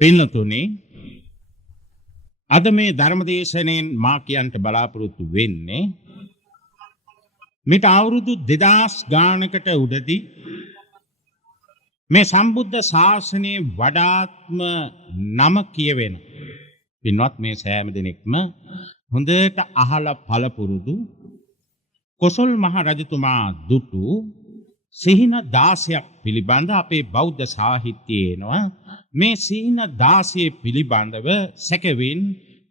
පින්නතුනි අද මේ ධර්මදේශනෙන් මා කියන්ට බලාපොරොත්තු වෙන්නේ මිට අවුරුදු 2000 ගානකට උඩදී මේ සම්බුද්ධ ශාසනයේ වඩාත්ම නම කියවෙන පින්වත් මේ සෑම දිනෙකම හොඳට අහලා පළපුරුදු කොසල් මහ රජතුමා දුටු සිහින 16ක් පිළිබඳ අපේ බෞද්ධ සාහිත්‍යයේ එනවා. මේ සිහින 16 පිළිබඳව සැකවින්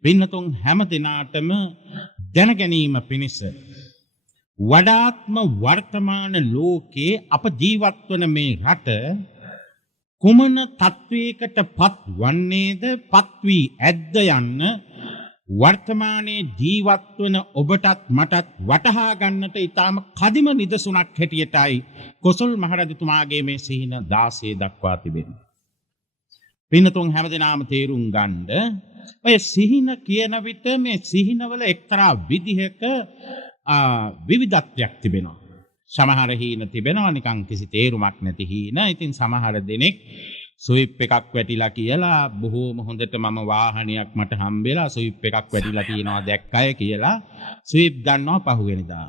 පින්නතුන් හැම දිනාටම දැන ගැනීම පිණිස වඩාත්ම වර්තමාන ලෝකයේ අප ජීවත් වන මේ රට කුමන තත්වයකට පත් වන්නේද, පත් වී ඇද්ද යන්න වර්තමානයේ ජීවත් වන ඔබටත් මටත් වටහා ගන්නට ඊටාම කදිම නිදසුනක් හැටියටයි කොසල් මහරජතුමාගේ මේ සිහින 16 දක්වා තිබෙනවා. පින්නතුන් හැමදෙනාම තේරුම් ගන්න ඔය සිහින කියන විට මේ සිහිනවල එක්තරා විදිහක විවිධත්වයක් තිබෙනවා. සමහර හීන තිබෙනවා නිකන් කිසි තේරුමක් නැති හීන. ඉතින් සමහර දෙනෙක් ස්විප් එකක් වැටිලා කියලා බොහෝම හොඳට මම වාහනයක් මට හම්බෙලා ස්විප් එකක් වැටිලා තියෙනවා දැක්කය කියලා ස්විප් ගන්නවා පහුවෙනිදා.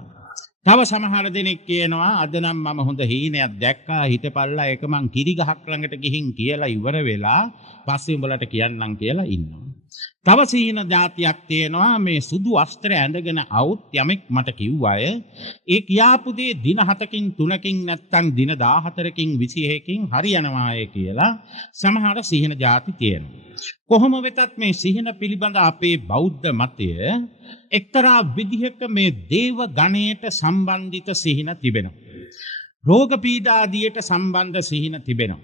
තව සමහර දෙනෙක් කියනවා අද නම් මම හොඳ හීනයක් දැක්කා හිටපල්ලා ඒක මං කිරි ගහක් ළඟට ගිහින් කියලා ඉවර වෙලා පස්සේ උඹලට කියන්නම් කියලා ඉන්නවා. තව සීන જાතියක් තියෙනවා මේ සුදු වස්ත්‍ර ඇඳගෙන આવුත් යමෙක් මට කිව්වය ඒ කියාපු දේ දින 7කින් 3කින් නැත්තම් දින 14කින් 21කින් හරියනවාය කියලා සමහර සිහින જાති තියෙනවා. කොහොම වෙතත් මේ සිහින පිළිබඳ අපේ බෞද්ධ මතය එක්තරා විදිහක මේ දේව ගණයට සම්බන්ධිත සිහින තිබෙනවා. රෝග පීඩාදියට සම්බන්ධ සිහින තිබෙනවා.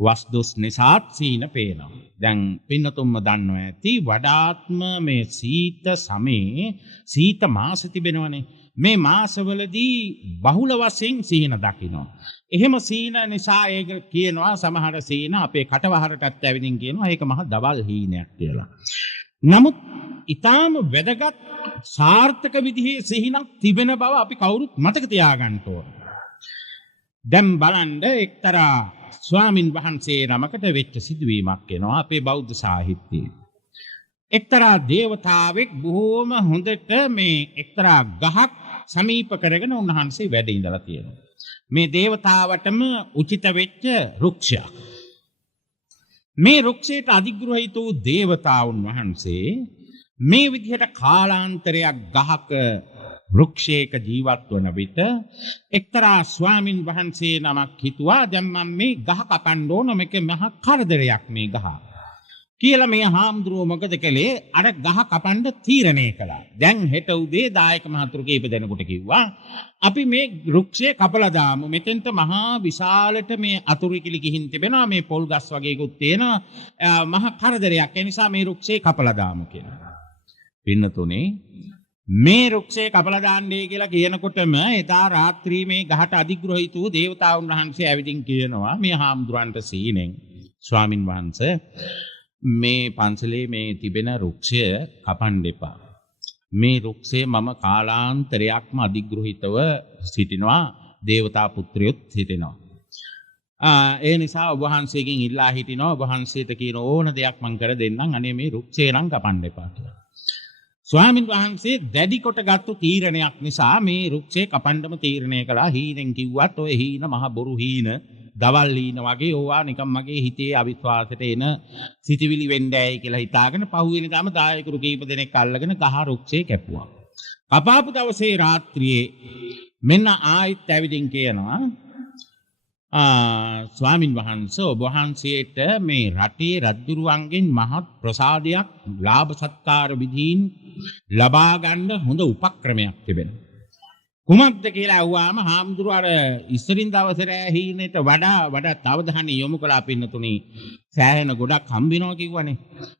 වස්දුස් නිසාත් සිහින පේනවා. දැන් පින්නතුම්ම දන්නවා ඇති වඩාත්ම මේ සීත සමේ සීත මාස තිබෙනවනේ. මේ මාසවලදී බහුල වශයෙන් සිහින දකිනවා. එහෙම සීන නිසා ඒක කියනවා සමහර සීන අපේ කටවහරටත් ඇවිදින් කියනවා ඒක මහ දවල් හීනයක් කියලා. නමුත් ඊටාම වැදගත් සාර්ථක විදිහේ සිහිනක් තිබෙන බව අපි කවුරුත් මතක තියාගන්න ඕන. දැන් බලන්න එක්තරා ස්වාමින් වහන්සේ නමකට වෙච්ච සිදුවීමක් වෙනවා අපේ බෞද්ධ සාහිත්‍යයේ. එක්තරා දේවතාවෙක් බොහෝම හොඳට මේ එක්තරා ගහක් සමීප කරගෙන උන්වහන්සේ වැඩ ඉඳලා තියෙනවා. මේ දේවතාවටම උචිත වෙච්ච රුක්ෂයක්. මේ රුක්ෂයට අධිග්‍රහිත වූ දේවතාවුන් වහන්සේ මේ විදිහට කාලාන්තරයක් ගහක රුක්ෂයක ජීවත් වන විට එක්තරා ස්වාමින් වහන්සේ නමක් හිතුවා දැන් මම මේ ගහ කපන්න ඕන මේක මහ කරදරයක් මේ ගහ කියලා මේ හාමුදුරුවෝ මොකද කළේ අර ගහ කපන්න තීරණය කළා. දැන් හෙට උදේ දායක මහතුරු කීප දෙනෙකුට කිව්වා අපි මේ රුක්ෂය කපලා දාමු. මෙතෙන්ට මහා විශාලට මේ අතුරු කිලි ගිහින් තිබෙනවා මේ පොල් ගස් වගේකුත් තියෙනවා මහා කරදරයක්. ඒ නිසා මේ රුක්ෂය කපලා දාමු කියලා. පින්නතුනේ මේ රුක්ෂේ කපලා දාන්නේ කියලා කියනකොටම එදා රාත්‍රී මේ ගහට අධිග්‍රහිත වූ දේවතාවුන් වහන්සේ ඇවිදින් කියනවා මේ හාමුදුරන්ට සීනෙන් ස්වාමින් වහන්සේ මේ පන්සලේ මේ තිබෙන රුක්ෂය කපන්න එපා. මේ රුක්ෂේ මම කාලාන්තරයක්ම අධිග්‍රහිතව සිටිනවා දේවතා පුත්‍රයොත් සිටිනවා. ඒ නිසා ඔබ වහන්සේගෙන් ඉල්ලා හිටිනවා ඔබ වහන්සේට කියන ඕන දෙයක් මං කර දෙන්නම් අනේ මේ රුක්ෂේ නම් කපන්න එපා කියලා. ස්වාමින් වහන්සේ දැඩි කොටගත්තු තීරණයක් නිසා මේ රුක්ෂේ කපන්නම තීරණය කළා. හීනෙන් කිව්වත් ඔය හීන මහ බොරු හීන දවල් හීන වගේ ඕවා නිකම් මගේ හිතේ අවිශ්වාසයට එන සිතිවිලි වෙන්නෑයි කියලා හිතාගෙන පහුවෙනිදාම දායකරු කීප දෙනෙක් අල්ලගෙන ගහ රුක්ෂේ කැපුවා. කපාපු දවසේ රාත්‍රියේ මෙන්න ආයිත් ඇවිදින් කියනවා ස්වාමින් වහන්සේ ඔබ වහන්සේට මේ රටේ රජුරුවන්ගෙන් මහත් ප්‍රසාදයක් ලාභ සත්කාර විදීන් ලබා ගන්න හොඳ උපක්‍රමයක් තිබෙනවා. කුමක්ද කියලා අහුවාම හාමුදුරුවෝ අර ඉස්සරින් දවසේ හීනෙට වඩා අවධානය යොමු කළා පින්නතුණි. සෑහෙන ගොඩක් හම්බෙනවා කිව්වනේ.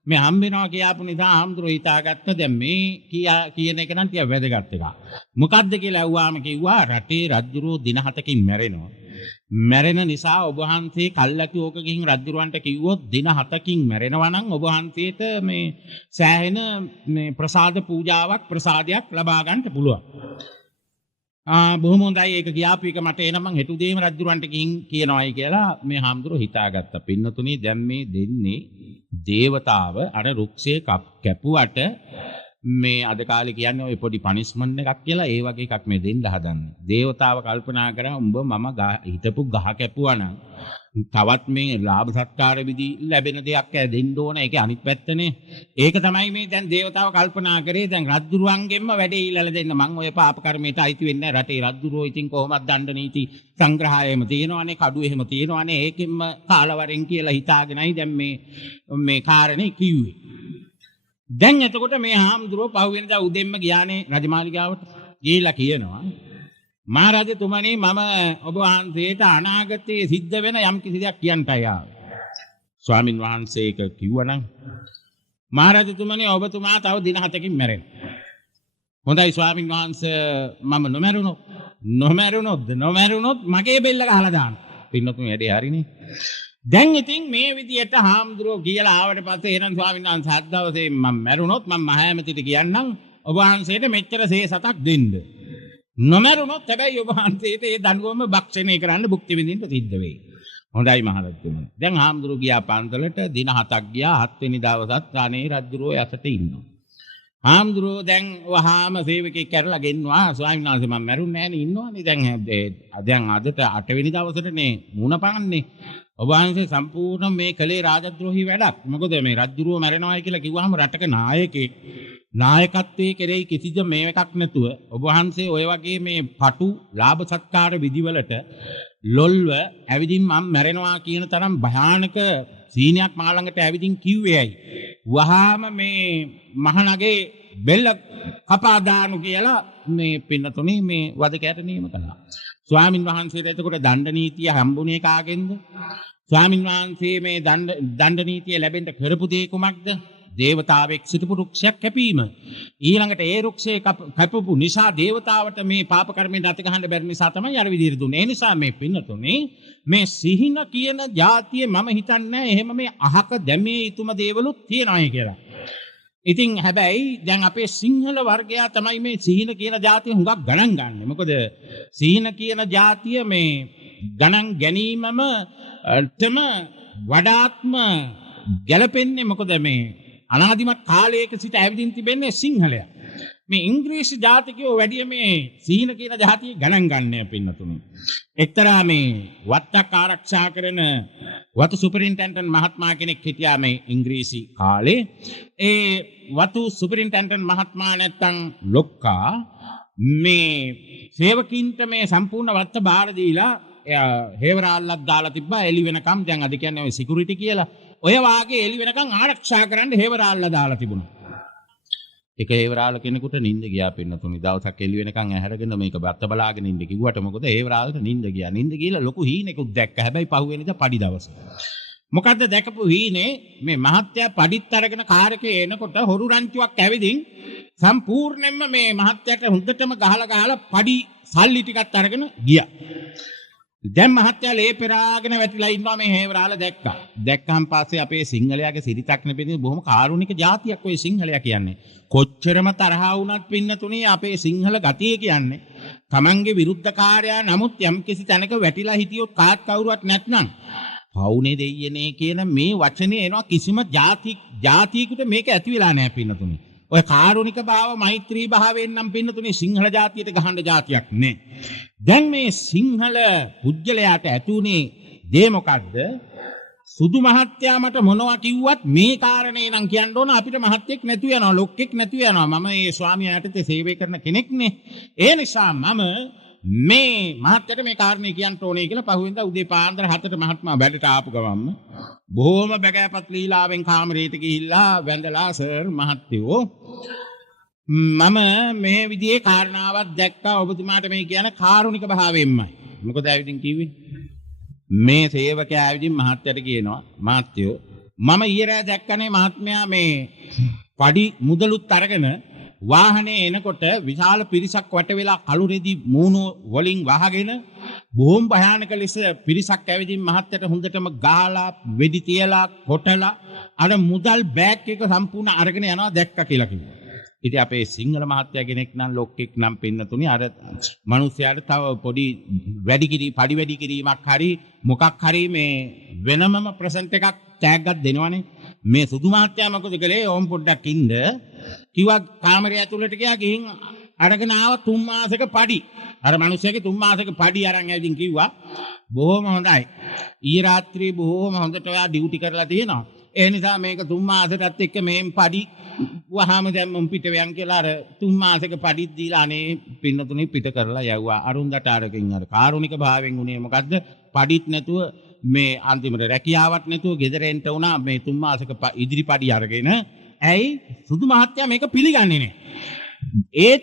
මේ හම්බෙනවා කියාපු නිසා හාමුදුරුවෝ හිතාගත්ත දැන් මේ කියන එක නම් ටික වැදගත් එකක්. මොකද්ද කියලා අහුවාම කිව්වා රටේ රජුරුවෝ දින 7කින් මැරෙනවා. මැරෙන නිසා ඔබ වහන්සේ කල්ලාකි ඕක ගිහින් රජුරවන්ට කිව්වොත් දින 7කින් මැරෙනවා නම් ඔබ වහන්සේට මේ සෑහෙන මේ ප්‍රසාද පූජාවක් ප්‍රසාදයක් ලබා ගන්න පුළුවන්. බොහොම හොඳයි ඒක කියාපු එක මට එනනම් මං හෙට උදේම රජුරවන්ට ගිහින් කියනවායි කියලා මේ හාමුදුරුවෝ හිතාගත්තා. පින්නතුණි දැන් මේ දෙන්නේ දේවතාව අර රුක්ෂයේ කැපුවට මේ අද කාලේ කියන්නේ ඔය පොඩි පනිෂ්මන්ට් එකක් කියලා ඒ වගේ එකක් මේ දෙන්න හදන්නේ. දේවතාව කල්පනා කරා උඹ මම හිතපු ගහ කැපුවා නම් තවත් මේ ලාභ සත්කාර විදි ලැබෙන දෙයක් දෙන්න ඕන. ඒකේ අනිත් පැත්තනේ. ඒක තමයි මේ දැන් දේවතාව කල්පනා කරේ දැන් රජුරුවන්ගෙන්ම වැඩේ ඊළල දෙන්න. මං ඔය පාප කර්මයට අයිති වෙන්නේ නැහැ. රටේ රජුරුවෝ ඉතින් කොහොමද දණ්ඩ නීති සංග්‍රහයේම තියෙනවානේ, කඩු එහෙම තියෙනවානේ. ඒකෙන්ම කාලවරෙන් කියලා හිතාගෙනයි දැන් මේ කාරණේ කිව්වේ. දැන් එතකොට මේ හාමුදුරුවෝ පහුවෙනිදා උදෙන්ම ගියානේ රජමාලිගාවට. ගිහිල්ලා කියනවා මහරජතුමනි මම ඔබ වහන්සේට අනාගතයේ සිද්ධ වෙන යම් කිසි දෙයක් කියන්නයි ආවේ. ස්වාමින් වහන්සේ ඒක කිව්වනම් මහරජතුමනි ඔබතුමා තව දින 7කින් මැරෙනවා. හොඳයි ස්වාමින් වහන්සේ මම නොමැරුණොත් මගේ බෙල්ල ගහලා දාන්න. පින්නතුන් වැඩේ හරිනේ. දැන් ඉතින් මේ විදියට හාමුදුරුවෝ කියලා ආවට පස්සේ එහෙනම් ස්වාමීන් වහන්සේ හත් දවසේ මම මැරුණොත් මම මහෑමතිට කියන්නම් ඔබ වහන්සේට මෙච්චර සේසතක් දෙන්න. නොමැරුණොත් හැබැයි ඔබ වහන්සේට ඒ දඬුවම භක්ෂණය කරන්න භුක්ති විඳින්න සිද්ධ වෙයි. හොඳයි මහරජතුමනි. දැන් හාමුදුරුවෝ ගියා පන්සලට දින 7ක් ගියා. 7 වෙනි දවසත් රණේ රජුරෝ යසට ඉන්නවා. හාමුදුරුවෝ දැන් වහාම සේවකෙක් කරලා ගෙන්නවා ස්වාමීන් වහන්සේ මම මැරුන්නේ නැහැ නේ ඉන්නවනේ. දැන් අදට 8 වෙනි දවසටනේ මුණ පාන්නේ. ඔබ වහන්සේ සම්පූර්ණ මේ කලේ රාජද්‍රෝහී වැඩක්. මොකද මේ රජුරුව මැරෙනවායි කියලා කිව්වහම රටක නායකයෙක් නායකත්වයේ කෙරෙහි කිසිද මේ එකක් නැතුව ඔබ වහන්සේ ඔය වගේ මේ පටු ලාභ සත්කාර විදිවලට ලොල්ව ඇවිදින් මම මැරෙනවා කියන තරම් භයානක සීනයක් මා ළඟට ඇවිදින් කිව්වේයි. වහාම මේ මහනගේ බෙල්ල කපා දානු කියලා මේ පින්නතුනේ මේ වදකයට නියම කළා. ස්වාමින් වහන්සේට එතකොට දණ්ඩ නීතිය හම්බුනේ කාගෙන්ද? ස්වාමින් වහන්සේ මේ දණ්ඩ නීතිය ලැබෙන්න කරපු දේ කුමක්ද? දේවතාවෙක් සිටපු රුක්ෂයක් කැපීම. ඊළඟට ඒ රුක්ෂේ කැපපු නිසා දේවතාවට මේ පාප කර්මෙන් අත ගහන්න බැරි නිසා තමයි අර විදිහට දුන්නේ. ඒ නිසා මේ පින්නතුනේ මේ සිහින කියන જાතිය මම හිතන්නේ එහෙම මේ අහක දැමේ යුතුම දේවලුත් තියෙනවායි කියලා. ඉතින් හැබැයි දැන් අපේ සිංහල වර්ගයා තමයි මේ සිහින කියන જાතිය හුඟක් ගණන් ගන්න. මොකද සිහින කියන જાතිය මේ ගණන් ගැනීමම තම වඩාත්ම ගැලපෙන්නේ. මොකද මේ අනාදිමත් කාලයක සිට ඇවිදින් තිබෙන්නේ සිංහලයා. මේ ඉංග්‍රීසි ජාතිකයෝ වැඩිය මේ සිහින කියන જાතිය ගණන් ගන්නෑ පින්නතුනේ. එක්තරා මේ වත්තක් ආරක්ෂා කරන වතු සුපරින්ටෙන්ඩන්ට් මහත්මයා කෙනෙක් හිටියා මේ ඉංග්‍රීසි කාලේ. ඒ වතු සුපරින්ටෙන්ඩන්ට් මහත්මයා නැත්තම් ලොක්කා මේ සේවකින්ට මේ සම්පූර්ණ වත්ත බාර දීලා හේවරාල්ලක් දාලා තිබ්බා එළි වෙනකම්. දැන් අද කියන්නේ ඔය සිකියුරිටි කියලා. ඔය වාගේ එළි වෙනකම් ආරක්ෂා කරන්න හේවරාල්ලා දාලා තිබුණා. එක හේවරාල කෙනෙකුට නිින්ද ගියා පින්නතුනි. දවසක් එළි වෙනකන් ඇහැරගෙන මේක බත්ත බලාගෙන ඉන්න කිව්වට මොකද හේවරාලට නිින්ද ගියා. නිින්ද ගිහලා ලොකු හීනෙකුත් දැක්ක. හැබැයි පහුවෙනිදා පඩි දවස. මොකද්ද දැකපු හීනේ? මේ මහත්තයා පඩිත් අරගෙන කාර් එකේ එනකොට හොරු රංචුවක් ඇවිදින් සම්පූර්ණයෙන්ම මේ මහත්තයාට හොඳටම ගහලා පඩි සල්ලි ටිකක් අරගෙන ගියා. දැන් මහත්තයා ලේ පෙරාගෙන වැටිලා ඉන්නවා. මේ හේවරාල දැක්කා. දැක්කන් පස්සේ අපේ සිංහලයාගේ සිරිතක් නෙපෙන්නේ බොහොම කාරුණික જાතියක් ඔය සිංහලයා කියන්නේ. කොච්චරම තරහා වුණත් පින්නතුනේ අපේ සිංහල ගතිය කියන්නේ තමන්ගේ විරුද්ධකාරයා නමුත් යම් කිසි තැනක වැටිලා හිටියොත් කාත් කවුරුවත් නැත්නම් පවුනේ දෙයියනේ කියන මේ වචනේ එනවා. කිසිම જાතියකට මේක ඇති වෙලා නැහැ පින්නතුනේ. ඔය කාරුණික භාව මෛත්‍රී භාවයෙන් නම් පින්නතුනේ සිංහල જાතියට ගහන්න જાතියක් නෑ. දැන් මේ සිංහල පුජ්‍යලයාට ඇතුනේ දේ මොකද්ද? සුදු මහත්තයා මට මොනවා කිව්වත් මේ කාරණේ නම් කියන්න ඕන. අපිට මහත්තයෙක් නැතු වෙනවා, ලොක්කෙක් නැතු වෙනවා. මම මේ ස්වාමියාට සේවය කරන කෙනෙක්නේ. ඒ නිසා මම මේ මහත්තයට මේ කාරණේ කියන්න ඕනේ කියලා පහුවෙන්දා උදේ පාන්දර 7ට මහත්මයා වැඩට ආපු ගමන්ම බොහොම බැගෑපත් ලීලාවෙන් කාමරේට ගිහිල්ලා වැඳලා සර් මහත්තයෝ මම මේ විදිහේ කාරණාවක් දැක්කා. ඔබතුමාට මේ කියන කාරුණික භාවයෙන්මයි. මොකද ඇවිදින් කිව්වේ? මේ සේවකයා ඇවිදින් මහත්තයට කියනවා මහත්තයෝ මම ඊයේ රෑ දැක්කනේ මහත්මයා මේ පඩි මුදලුත් අරගෙන වාහනේ එනකොට විශාල පිරිසක් වට වෙලා කළු රෙදි මූණු වලින් වහගෙන බොහොම භයානක ලෙස පිරිසක් ඇවිදින් මහත්තයට හොඳටම ගහලා වෙඩි තියලා කොටලා අර මුදල් බෑග් එක සම්පූර්ණ අරගෙන යනවා දැක්කා කියලා කිව්වා. ඉතින් අපේ සිංහල මහත්තයා කෙනෙක් නම් ලොක්ෙක් නම් පින්නතුනේ අර මිනිස්යාට තව පොඩි පඩි වැඩි කිරීමක් හරි මොකක් හරි මේ වෙනමම ප්‍රසන්ට් එකක් ටැග් එකක් දෙනවනේ. මේ සුදු මහත්තයා මොකද කළේ? ඕම් පොඩ්ඩක් ඉන්න කිව්වා කාමරය ඇතුළට ගියා. ගිහින් අරගෙන ආව 3 මාසෙක පඩි. අර මිනිස්සයාගේ 3 මාසෙක පඩි අරන් ඇවිදින් කිව්වා බොහොම හොඳයි. ඊයේ රාත්‍රියේ බොහොම හොඳට ඔයා ඩියුටි කරලා තියෙනවා. ඒ නිසා මේක 3 මාසෙටත් එක්ක මේන් පඩි වහාම දැන් මම පිට වෙයන් කියලා අර 3 මාසෙක පඩිත් දීලා අනේ පින්නතුනේ පිට කරලා යවුවා. අරුන්දට අරකින් අර කාරුණික භාවයෙන් උනේ මොකද්ද? පඩිත් නැතුව මේ අන්තිමට රැකියාවක් නැතුව ගෙදර එන්න වුණා. මේ 3 මාසෙක ඉදිරි පඩි අරගෙන. ඇයි සුදු මහත්තයා මේක පිළිගන්නේ නැහැ. ඒත්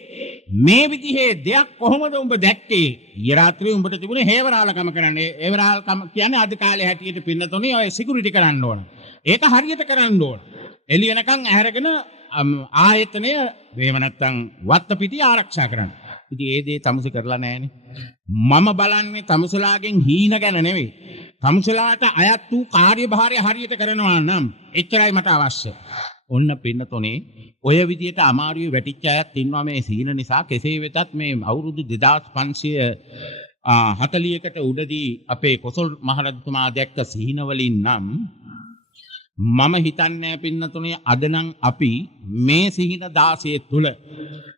මේ විදිහේ දෙයක් කොහොමද උඹ දැක්කේ? ඊයේ රාත්‍රියේ උඹට තිබුණේ හේවරාලකම කරන්නේ. හේවරාලකම කියන්නේ අද කාලේ හැටියට පින්නතුනේ ඔය සිකියුරිටි කරන්න ඕන. ඒක හරියට කරන්න ඕන. එළි වෙනකන් ඇහැරගෙන ආයතනය වේව නැත්තම් වත්තපිටිය ආරක්ෂා කරන්න. ඉතින් ඒ දේ තමුසෙ කරලා නැහැනේ. මම බලන්නේ තමුසලාගෙන් හීන ගැන නෙවෙයි. තමුසලාට අයත් වූ කාර්යභාරය හරියට කරනවා නම් එච්චරයි මට අවශ්‍ය. ඔන්න පින්නතොනේ ඔය විදියට අමාරුවේ වැටිච්ච අයත් ඉන්නවා මේ සීන නිසා. කෙසේ වෙතත් මේ අවුරුදු 2540කට උඩදී අපේ කොසල් මහරජතුමා දැක්ක සීන වලින් නම් මම හිතන්නේ පින්නතුනේ අද නම් අපි මේ සිහින 16 තුල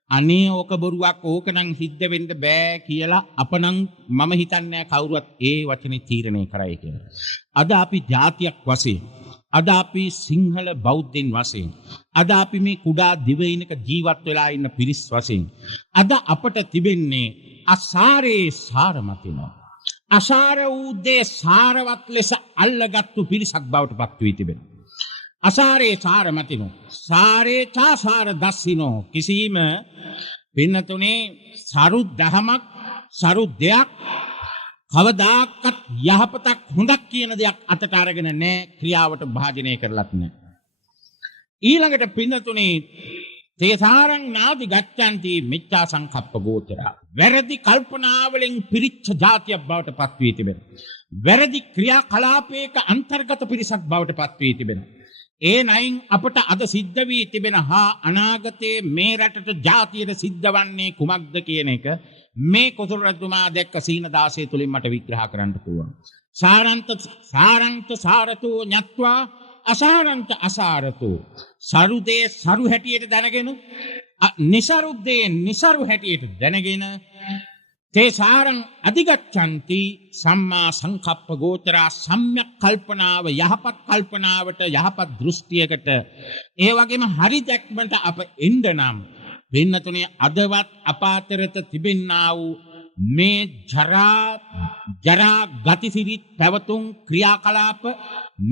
අනේ ඕක බොරුවක් ඕකනම් සිද්ධ වෙන්න බෑ කියලා අපනම් මම හිතන්නේ කවුරුවත් ඒ වචනේ තීරණය කරයි කියලා. අද අපි ජාතියක් වශයෙන් අද අපි සිංහල බෞද්ධින් වශයෙන් අද අපි මේ කුඩා දිවයිනක ජීවත් වෙලා ඉන්න පිරිස් වශයෙන් අද අපට තිබෙන්නේ අසාරේ සාරමතිනවා. අසාර වූ දේ සාරවත් ලෙස අල්ලගත්තු පිරිසක් බවට පත් වී තිබෙනවා. අසාරේ සාරමතිනෝ සාරේ චාසාර දස්සිනෝ කිසිම පින්නතුනේ සරු දහමක් සරු දෙයක් කවදාකත් යහපතක් හොඳක් කියන දෙයක් අතට අරගෙන නැහැ, ක්‍රියාවට භාජනය කරලත් නැහැ. ඊළඟට පින්නතුනේ තේසාරං නාදි ගච්ඡanti මිච්ඡා සංකප්ප ගෝචරා. වැරදි කල්පනාවලින් පිරිච්ච જાතියක් බවට පත් වී තිබෙනවා. වැරදි ක්‍රියාකලාපයක අන්තර්ගත පිරිසක් බවට පත් වී තිබෙනවා. ඒ නයින් අපට අද සිද්ධ වී තිබෙන හා අනාගතයේ මේ රටට ජාතියට සිද්ධ වන්නේ කුමක්ද කියන එක මේ කොසල් රජතුමා දැක්ක සීන 16 තුලින් මට විග්‍රහ කරන්න පුළුවන්. සාරන්ත සාරතෝ ඤත්වා අසාරන්ත අසාරතෝ. සරුදේ සරු හැටියට දැනගෙන නිසරුද්දේ නිසරු හැටියට දැනගෙන තේසාරං අධිගච්ඡanti සම්මා සංකප්ප ගෝචරා. සම්‍යක් කල්පනාව යහපත් කල්පනාවට යහපත් දෘෂ්ටියකට ඒ වගේම හරි දැක්මට අප එන්න නම් වෙනතුනේ අදවත් අපාතරත තිබෙන්නා වූ මේ ජරා ගතිසිරිත් පැවතුම් ක්‍රියාකලාප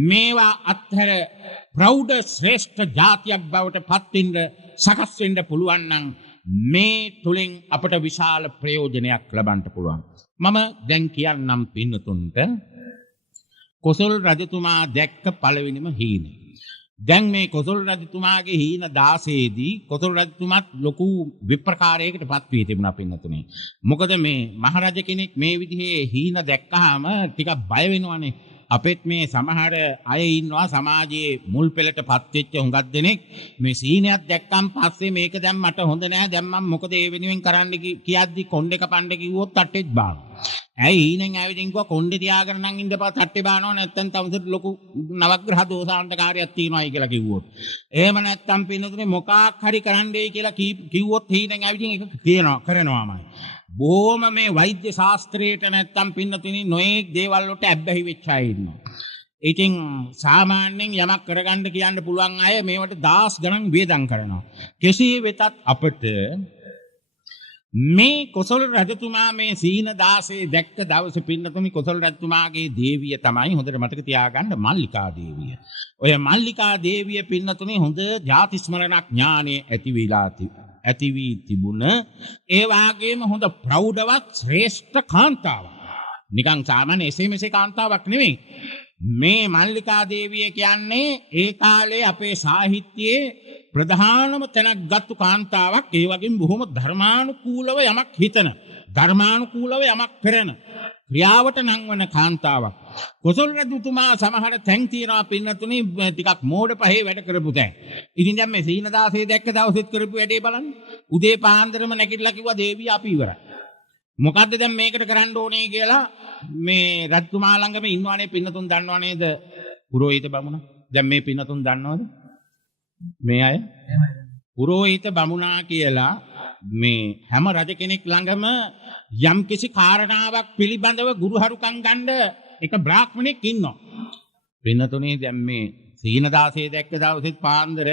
මේවා අත්හැර ප්‍රෞಢ ශ්‍රේෂ්ඨ ජාතියක් බවට පත්වෙන්න සකස් වෙන්න පුළුවන් නම් මේ තුලින් අපට විශාල ප්‍රයෝජනයක් ලබන්න පුළුවන්. මම දැන් කියන්නම් පින්නතුන්ට කොසල් රජතුමා දැක්ක පළවෙනිම හීන. දැන් මේ කොසල් රජතුමාගේ හීන 16 දී කොසල් රජතුමාත් ලොකු විප්‍රකාරයකට පත් වී තිබුණා පින්නතුනේ. මොකද මේ මහරජ කෙනෙක් මේ විදිහේ හීන දැක්කහම ටිකක් බය වෙනවනේ. අපෙත් මේ සමහර අය ඉන්නවා සමාජයේ මුල් පෙළට පත් වෙච්ච හුඟක් දෙනෙක් මේ සීනයක් දැක්කන් පස්සේ මේක දැන් මට හොඳ නෑ, දැන් මම මොකද ඒ වෙනුවෙන් කරන්න කියද්දි කොණ්ඩේ කපන්න කිව්වොත් තට්ටෙත් බානවා. ඇයි ඊනෙන් ඇවිදින් කිව්වා කොණ්ඩේ තියාගෙන නම් ඉඳපා තට්ටේ බානවා, නැත්තම් තවසට ලොකු නවග්‍රහ දෝෂාන්තකාරයක් තියෙනවායි කියලා කිව්වොත්. එහෙම නැත්තම් පින්නතුනේ මොකක් හරි කරන්නයි කියලා කිව්වොත් ඊනෙන් ඇවිදින් ඒක කරනවාමයි. බොහොම මේ වෛද්‍ය ශාස්ත්‍රයට නැත්තම් පින්නතුනි නොයෙක් දේවල් වලට ඇබ්බැහි වෙච්ච අය ඉන්නවා. ඉතින් සාමාන්‍යයෙන් යමක් කරගන්න කියන්න පුළුවන් අය මේවට දහස් ගණන් වේදම් කරනවා. කෙසේ වෙතත් අපට මේ කොසල් රජතුමා මේ සීන 16 දැක්ක දවසේ පින්නතුනි කොසල් රජතුමාගේ දේවිය තමයි හොඳට මතක තියාගන්න මල්ලිකා දේවිය. ඔය මල්ලිකා දේවිය පින්නතුනි හොඳ ජාති ස්මරණ ඥානෙ ඇති වී තිබුණ ඒ වාගේම හොඳ ප්‍රෞಢවත් ශ්‍රේෂ්ඨ කාන්තාවක්. නිකන් සාමාන්‍ය එසේ මෙසේ කාන්තාවක් නෙමෙයි. මේ මල්ලිකා දේවිය කියන්නේ ඒ කාලේ අපේ සාහිත්‍යයේ ප්‍රධානම තැනක් ගත්තු කාන්තාවක්. ඒ වගේම බොහොම ධර්මානුකූලව යමක් හිතන, ධර්මානුකූලව යමක් කරන, ක්‍රියාවට නංවන කාන්තාවක්. කොසල් රජතුමා සමහර තැන් තියනවා පින්නතුනි ටිකක් මෝඩ පහේ වැඩ කරපු තැන්. ඉතින් දැන් මේ සීන 16 දැක්ක දවසෙත් කරපු වැඩේ බලන්න. උදේ පාන්දරම නැගිටලා කිව්වා දේවිය අපි ඉවරයි. මොකද්ද දැන් මේකට කරන්න ඕනේ කියලා මේ රජතුමා ළඟම ඉන්නවනේ පින්නතුන් දන්නව නේද? පුරোহিත බමුණ. දැන් මේ පින්නතුන් දන්නවද? මේ අය පුරෝහිත බමුණා කියලා මේ හැම රජ කෙනෙක් ළඟම යම් කිසි කාරණාවක් පිළිබඳව ගුරුහරුකම් ගන්න එක බ්‍රාහ්මණෙක් ඉන්නවා. පින්නතුනේ දැන් මේ සීනදාසේ දැක්ක දවසෙත් පාන්දර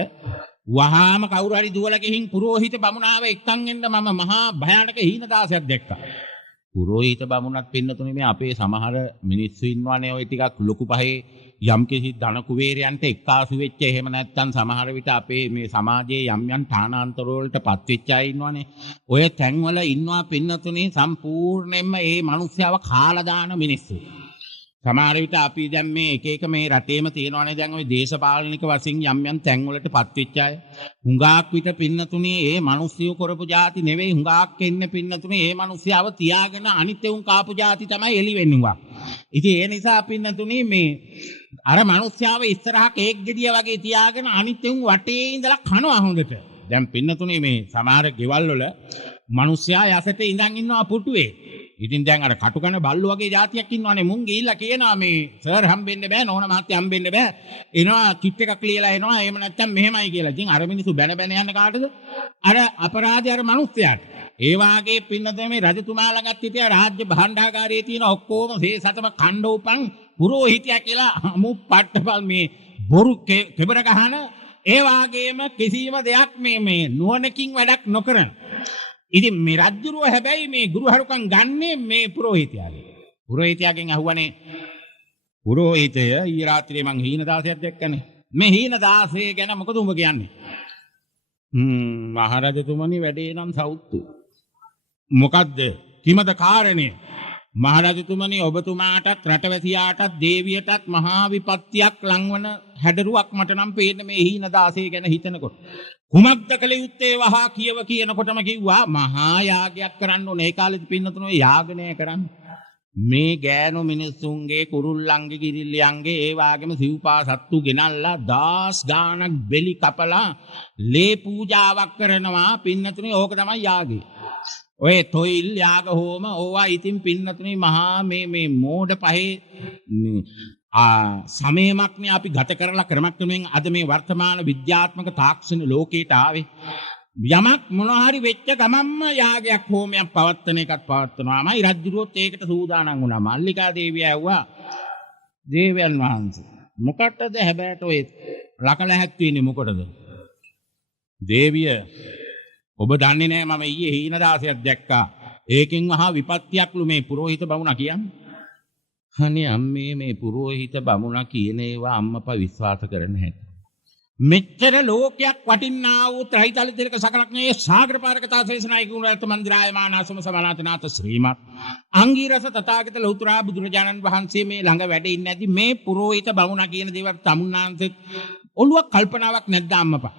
වහාම කවුරු හරි දුවලා ගිහින් පුරෝහිත බමුණාව එක්කන් එන්න මම මහා භයානක හීනදාසයක් දැක්කා. පුරෝහිත බමුණත් පින්නතුනේ මේ අපේ සමහර මිනිස්සු ඉන්නවනේ ඔය ටිකක් ලොකු පහේ යම් කිසි ධන කුවේරයන්ට එක්කාසු වෙච්ච එහෙම නැත්නම් සමහර විට අපේ මේ සමාජයේ යම් යම් තානාන්තර වලටපත් වෙච්ච අය ඉන්නවනේ. ඔය තැන්වල ඉන්නවා පින්නතුනේ සම්පූර්ණයෙන්ම මේ මිනිස්යාව කාලා දාන මිනිස්සු. සමහර විට අපි දැන් මේ එක එක මේ රටේම තියෙනවානේ දැන් ওই දේශපාලනික වශයෙන් යම් යම් තැන් වලටපත් වෙච්ච අය. හුඟාක් විට පින්නතුනේ මේ මිනිස්සු කරපු જાති නෙවෙයි හුඟාක් එන්නේ පින්නතුනේ මේ මිනිස්යාව තියාගෙන අනිත් උන් කාපු જાති තමයි එළි වෙන්නේ. ඉතින් ඒ නිසා පින්නතුනේ මේ අර මිනිස්යාව ඉස්සරහා කේක් ගෙඩිය වගේ තියාගෙන අනිත් උන් වටේ ඉඳලා කනවා හොඳට. දැන් පින්නතුනේ මේ සමහර ගෙවල් වල මිනිස්යා යසට ඉඳන් ඉන්නවා පුටුවේ. ඉතින් දැන් අර කටුකන බල්ලු වගේ જાතියක් ඉන්නවනේ මුන් ගිහිල්ලා කියනවා මේ සර් හම්බෙන්න බෑ නෝන මහත්තයා හම්බෙන්න බෑ එනවා කිට් එකක් ලියලා එනවා එහෙම නැත්නම් මෙහෙමයි කියලා. ඉතින් අර මිනිස්සු බැන බැන යන කාටද? අර අපරාධي අර මිනිස්සයාට. ඒ වාගේ පින්නතේ මේ රජතුමා ළඟත් හිටිය රාජ්‍ය භාණ්ඩාගාරයේ තියෙන ඔක්කොම සේසතම ඛණ්ඩ උපන් පුරෝහිතයා කියලා අමු පට්ටපල් මේ බොරු කෙබර ගහන ඒ වාගේම කිසිම දෙයක් මේ නුවණකින් වැඩක් නොකරන. ඉතින් මේ රජුරෝ හැබැයි මේ ගුරුහරුකම් ගන්නේ මේ පුරෝහිතයාගෙන්. පුරෝහිතයාගෙන් අහුවනේ පුරෝහිතය ඊ රාත්‍රියේ මං හීනදාසයක් දැක්කනේ. මේ හීනදාසය ගැන මොකද උඹ කියන්නේ? මහරජතුමනි වැඩේ නම් සවුත්තු. මොකද්ද? කිමද කාරණේ? මහරජතුමනි ඔබතුමාටත් රටවැසියාටත් දේවියටත් මහා විපත්තියක් ලංවන හැඩරුවක් මට නම් පේන්නේ මේ හීනදාසය ගැන හිතනකොට. කුමක්ද කළ යුත්තේ වහා කියව කියනකොටම කිව්වා මහා යාගයක් කරන්න ඕනේ. ඒ කාලෙදි පින්නතුනේ යාගනය කරන්න. මේ ගෑනු මිනිස්සුන්ගේ කුරුල්ලන්ගේ කිරිල්ලියන්ගේ ඒ වාගේම සිව්පා සත්තු ගෙනල්ලා දාස් ගානක් බෙලි කපලා ලේ පූජාවක් කරනවා පින්නතුනේ. ඕක තමයි යාගේ. ඔය තොයිල් යාග හෝම ඕවා ඉතින් පින්නතුනේ මහා මේ මෝඩ පහේ සමයමක්නේ අපි ගත කරලා ක්‍රමක්‍රමයෙන් අද මේ වර්තමාන විද්‍යාත්මක තාක්ෂණ ලෝකයට ආවේ. යමක් මොනවා හරි වෙච්ච ගමන්ම යාගයක් හෝමයක් පවත්වන එකත් පවත්වනවාමයි. රජුරුවොත් ඒකට සූදානම් වුණා. මල්ලිකා දේවිය ඇහුවා දේවයන් වහන්සේ මොකටද හැබැයිට ඔය ලකල හැක්වෙන්නේ මොකටද? දේවිය ඔබ දන්නේ නැහැ මම ඊයේ හීනදාසයක් දැක්කා. ඒකෙන් මහා විපත්තියක්ලු මේ පුරෝහිත බමුණා කියන්නේ. අනේ අම්මේ මේ පුරෝහිත බමුණා කියන ඒවා අම්මපා විශ්වාස කරන්නේ නැහැ. මෙච්චර ලෝකයක් වටින්නා වූ ත්‍රිතලිතක සකලඥයේ සාගරපාරකතා ශේෂනායක ගුණරත්න මන්දිරායමානසම සමනාතනාත ශ්‍රීමත් අංගීරස තථාගත ලෞතුරා බුදුරජාණන් වහන්සේ මේ ළඟ වැඩ ඉන්නේ නැති මේ පුරෝහිත බමුණා කියන දේවල් තමුන්නාන්සෙත් ඔළුවක් කල්පනාවක් නැද්ද අම්මපා?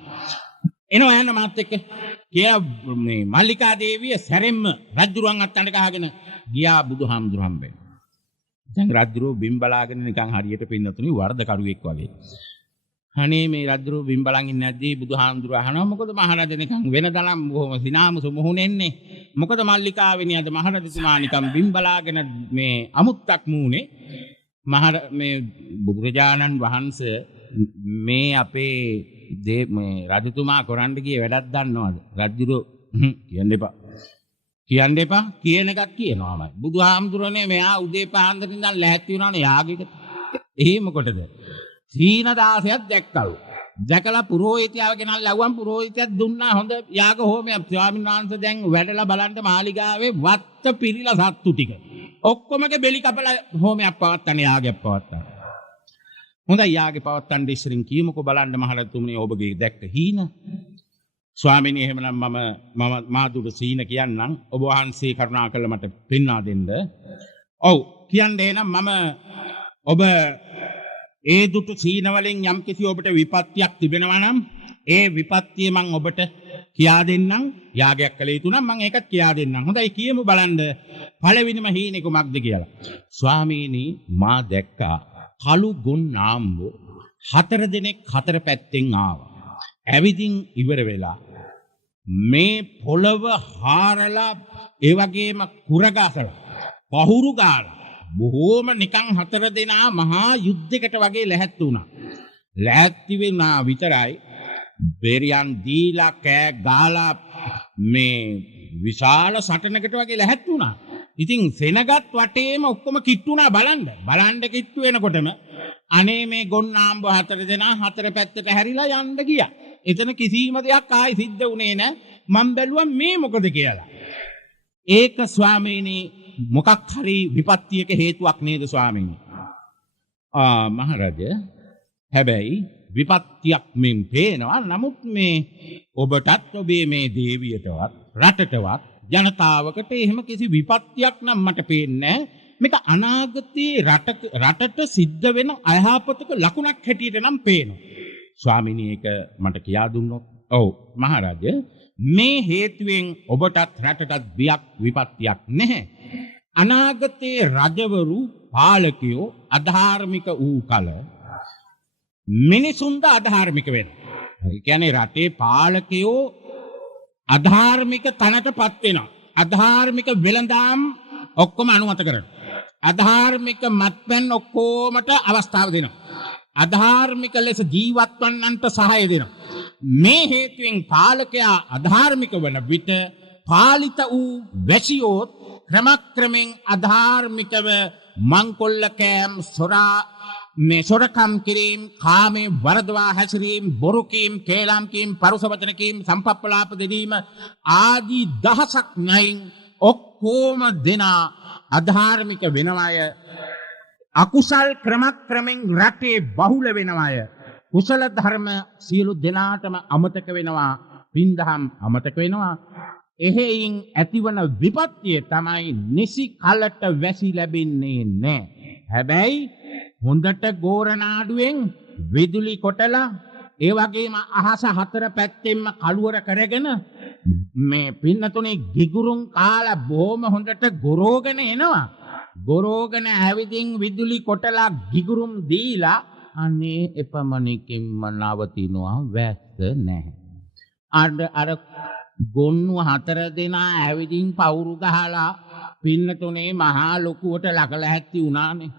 එනවා යන්න මාත් එක්ක කියලා මේ මල්ලිකා දේවිය සැරෙන්ම රජුරුවන් අත්තන්ට ගහගෙන ගියා බුදුහාමුදුරු හම්බෙන්න. දැන් රජුරුව බිම් බලාගෙන නිකන් හරියට පින්නතුනි වර්ධකරුවෙක් වගේ. අනේ මේ රජුරුව බිම් බලන් ඉන්නේ නැද්දී බුදුහාමුදුරු අහනවා මොකද මහරජා නිකන් වෙනදනම් බොහොම සිනාමුසු මුහුණෙන්නේ. මොකද මල්ලිකාවෙනි අද මහරජතුමා නිකන් බිම් බලාගෙන මේ අමුත්තක් මූනේ. මේ බුදුරජාණන් වහන්සේ මේ අපේ මේ රජතුමා කරන්න ගියේ වැඩක් දන්නවද? රජුරෝ කියන්න එපා. කියන්න එපා කියන එකක් කියනවාමයි. බුදුහාමුදුරනේ මෙයා උදේ පාන්දර ඉඳන් ලැහැත්ති වුණානේ යාගෙට. එහෙ මොකටද? සීනදාසයක් දැක්කලු. දැකලා පුරෝහිතයාව ගෙනල්ලා ලැබුවම් පුරෝහිතයක් දුන්නා හොඳ යාග හෝමයක්. ස්වාමීන් වහන්සේ දැන් වැඩලා බලන්න මාලිගාවේ වත්ත පිරිලා සත්තු ටික. ඔක්කොමගේ බෙලි කපලා හෝමයක් පවත්තන යාගයක් පවත්තන. හොඳයි යාගේ පවත්තන්න ඉස්සරින් කීමකෝ බලන්න මහරජතුමනි ඔබගේ දැක්ක හීන. ස්වාමීනි එහෙමනම් මම මාදුර සීන කියන්නම් ඔබ වහන්සේ කරුණා කළා මට පෙන්වා දෙන්න. ඔව් කියන්නේ එහෙනම් මම ඔබ ඒ දුටු සීන වලින් යම් කිසි ඔබට විපත්තියක් තිබෙනවා නම් ඒ විපත්තිය මම ඔබට කියා දෙන්නම්. යාගයක් කළ යුතු නම් මම ඒකත් කියා දෙන්නම්. හොඳයි කියමු බලන්න පළවෙනිම හීනේ කුමක්ද කියලා. ස්වාමීනි මා දැක්කා කළු ගොන් නාම්බෝ 4 දෙනෙක් 4 පැත්තෙන් ආවා. ඇවිදින් ඉවර වෙලා මේ පොළව හාරලා ඒ වගේම කුරගසලා පහුරු ගාලා බොහෝම නිකන් 4 දෙනා මහා යුද්ධයකට වගේ ලැහැත් වුණා. ලෑස්ති වෙනා විතරයි බෙරියන් දීලා කෑ ගාලා මේ විශාල සටනකට වගේ ලැහැත් වුණා. ඉතින් සෙනගත් වටේම ඔක්කොම කිට්ටු වුණා බලන්න කිට්ටු වෙනකොටම අනේ මේ ගොන්නාම්බ 4 දෙනා 4 පැත්තට හැරිලා යන්න ගියා. එතන කිසිම දෙයක් ආයි සිද්ධ වුණේ නැහැ. මම බැලුවා මේ මොකද කියලා. ඒක ස්වාමීනි මොකක් හරි විපත්තියක හේතුවක් නේද ස්වාමීනි? මහරජා හැබැයි විපත්තියක් මෙන් පේනවා. නමුත් මේ ඔබටත් ඔබේ මේ දේවියටවත් රටටවත් ජනතාවකට එහෙම කිසි විපත්තියක් නම් මට පේන්නේ නැහැ. මේක අනාගතයේ රටට සිද්ධ වෙන අයහපතක ලකුණක් හැටියට නම් පේනවා. ස්වාමීනි ඒක මට කියා දුන්නොත්. ඔව් මහරජා මේ හේතුවෙන් ඔබටත් රටටත් බියක් විපත්තියක් නැහැ. අනාගතයේ රජවරු පාලකයෝ අධාර්මික වූ කල මිනිසුන්ද අධාර්මික වෙනවා. ඒ කියන්නේ රටේ පාලකයෝ අධාර්මික තැනටපත් වෙනවා. අධාර්මික වෙළඳාම් ඔක්කොම අනුමත කරනවා. අධාර්මික මත්පැන් ඔක්කොමට අවස්ථාව දෙනවා. අධාර්මික ලෙස ජීවත් වන්නන්ට සහාය දෙනවා. මේ හේතුවෙන් පාලකයා අධාර්මික වන විට පාලිත වූ වැසියෝත් ක්‍රමක්‍රමෙන් අධාර්මිකව මංකොල්ල කෑම් සොරකම් කිරීම කාමේ වරදවා හැසිරීම බොරු කීම් කේලම් කීම් පරුස වචන කීම් සම්පප්පලාප දෙදීම ආදී දහසක් නැයින් ඔක්කොම දෙනා අධාර්මික වෙනවාය. අකුසල් ක්‍රමක්‍රමෙන් රටේ බහුල වෙනවාය. කුසල ධර්ම සියලු දෙනාටම අමතක වෙනවා. පින්දහම් අමතක වෙනවා. එහෙයින් ඇතිවන විපත්තිය තමයි නිසි කලට වැසි ලැබෙන්නේ නැහැ. හැබැයි හොඳට ගෝරනාඩුවෙන් විදුලි කොටලා ඒ වගේම අහස 4 පැත්තෙන්ම කළුවර කරගෙන මේ පින්නතුනේ ගිගුරුම් කාලා බොහොම හොඳට ගොරෝගෙන එනවා. ගොරෝගෙන ඇවිදින් විදුලි කොටලා ගිගුරුම් දීලා අනේ එපමණකින්ම නවතිනවා වැස්ස නැහැ. අර ගොන්නු 4 දෙනා ඇවිදින් පවුරු ගහලා පින්නතුනේ මහා ලොකුවට ලකලැහැත්ති වුණානේ.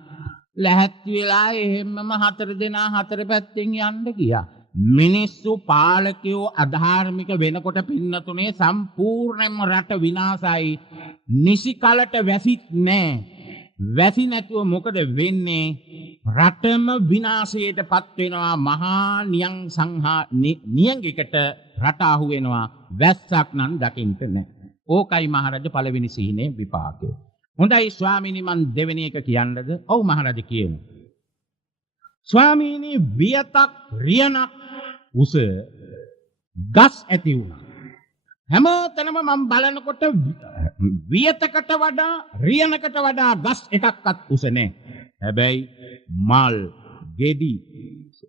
ලැහැත්ති වෙලා එහෙම්මම 4 දෙනා 4 පැත්තෙන් යන්න ගියා. මිනිස්සු පාලකයෝ අධාර්මික වෙනකොට පින්නතුනේ සම්පූර්ණයෙන්ම රට විනාශයි. නිසි කලට වැසිත් නැහැ. වැසි නැතුව මොකද වෙන්නේ? රටම විනාශයටපත් වෙනවා. මහා නියංගයකට රට අහු වෙනවා. වැස්සක් නම් දකින්න නැහැ. ඕකයි මහරජා පළවෙනි සීනේ විපාකය. හොඳයි ස්වාමීනි මන් දෙවෙනි එක කියන්නද? ඔව් මහරජා කියමු. ස්වාමීනි වියතක් රියනක් උස ගස් ඇති වුණා. හැමතැනම මම බලනකොට වියතකට වඩා රියනකට වඩා ගස් එකක්වත් උස නැහැ. හැබැයි මල් ගෙඩි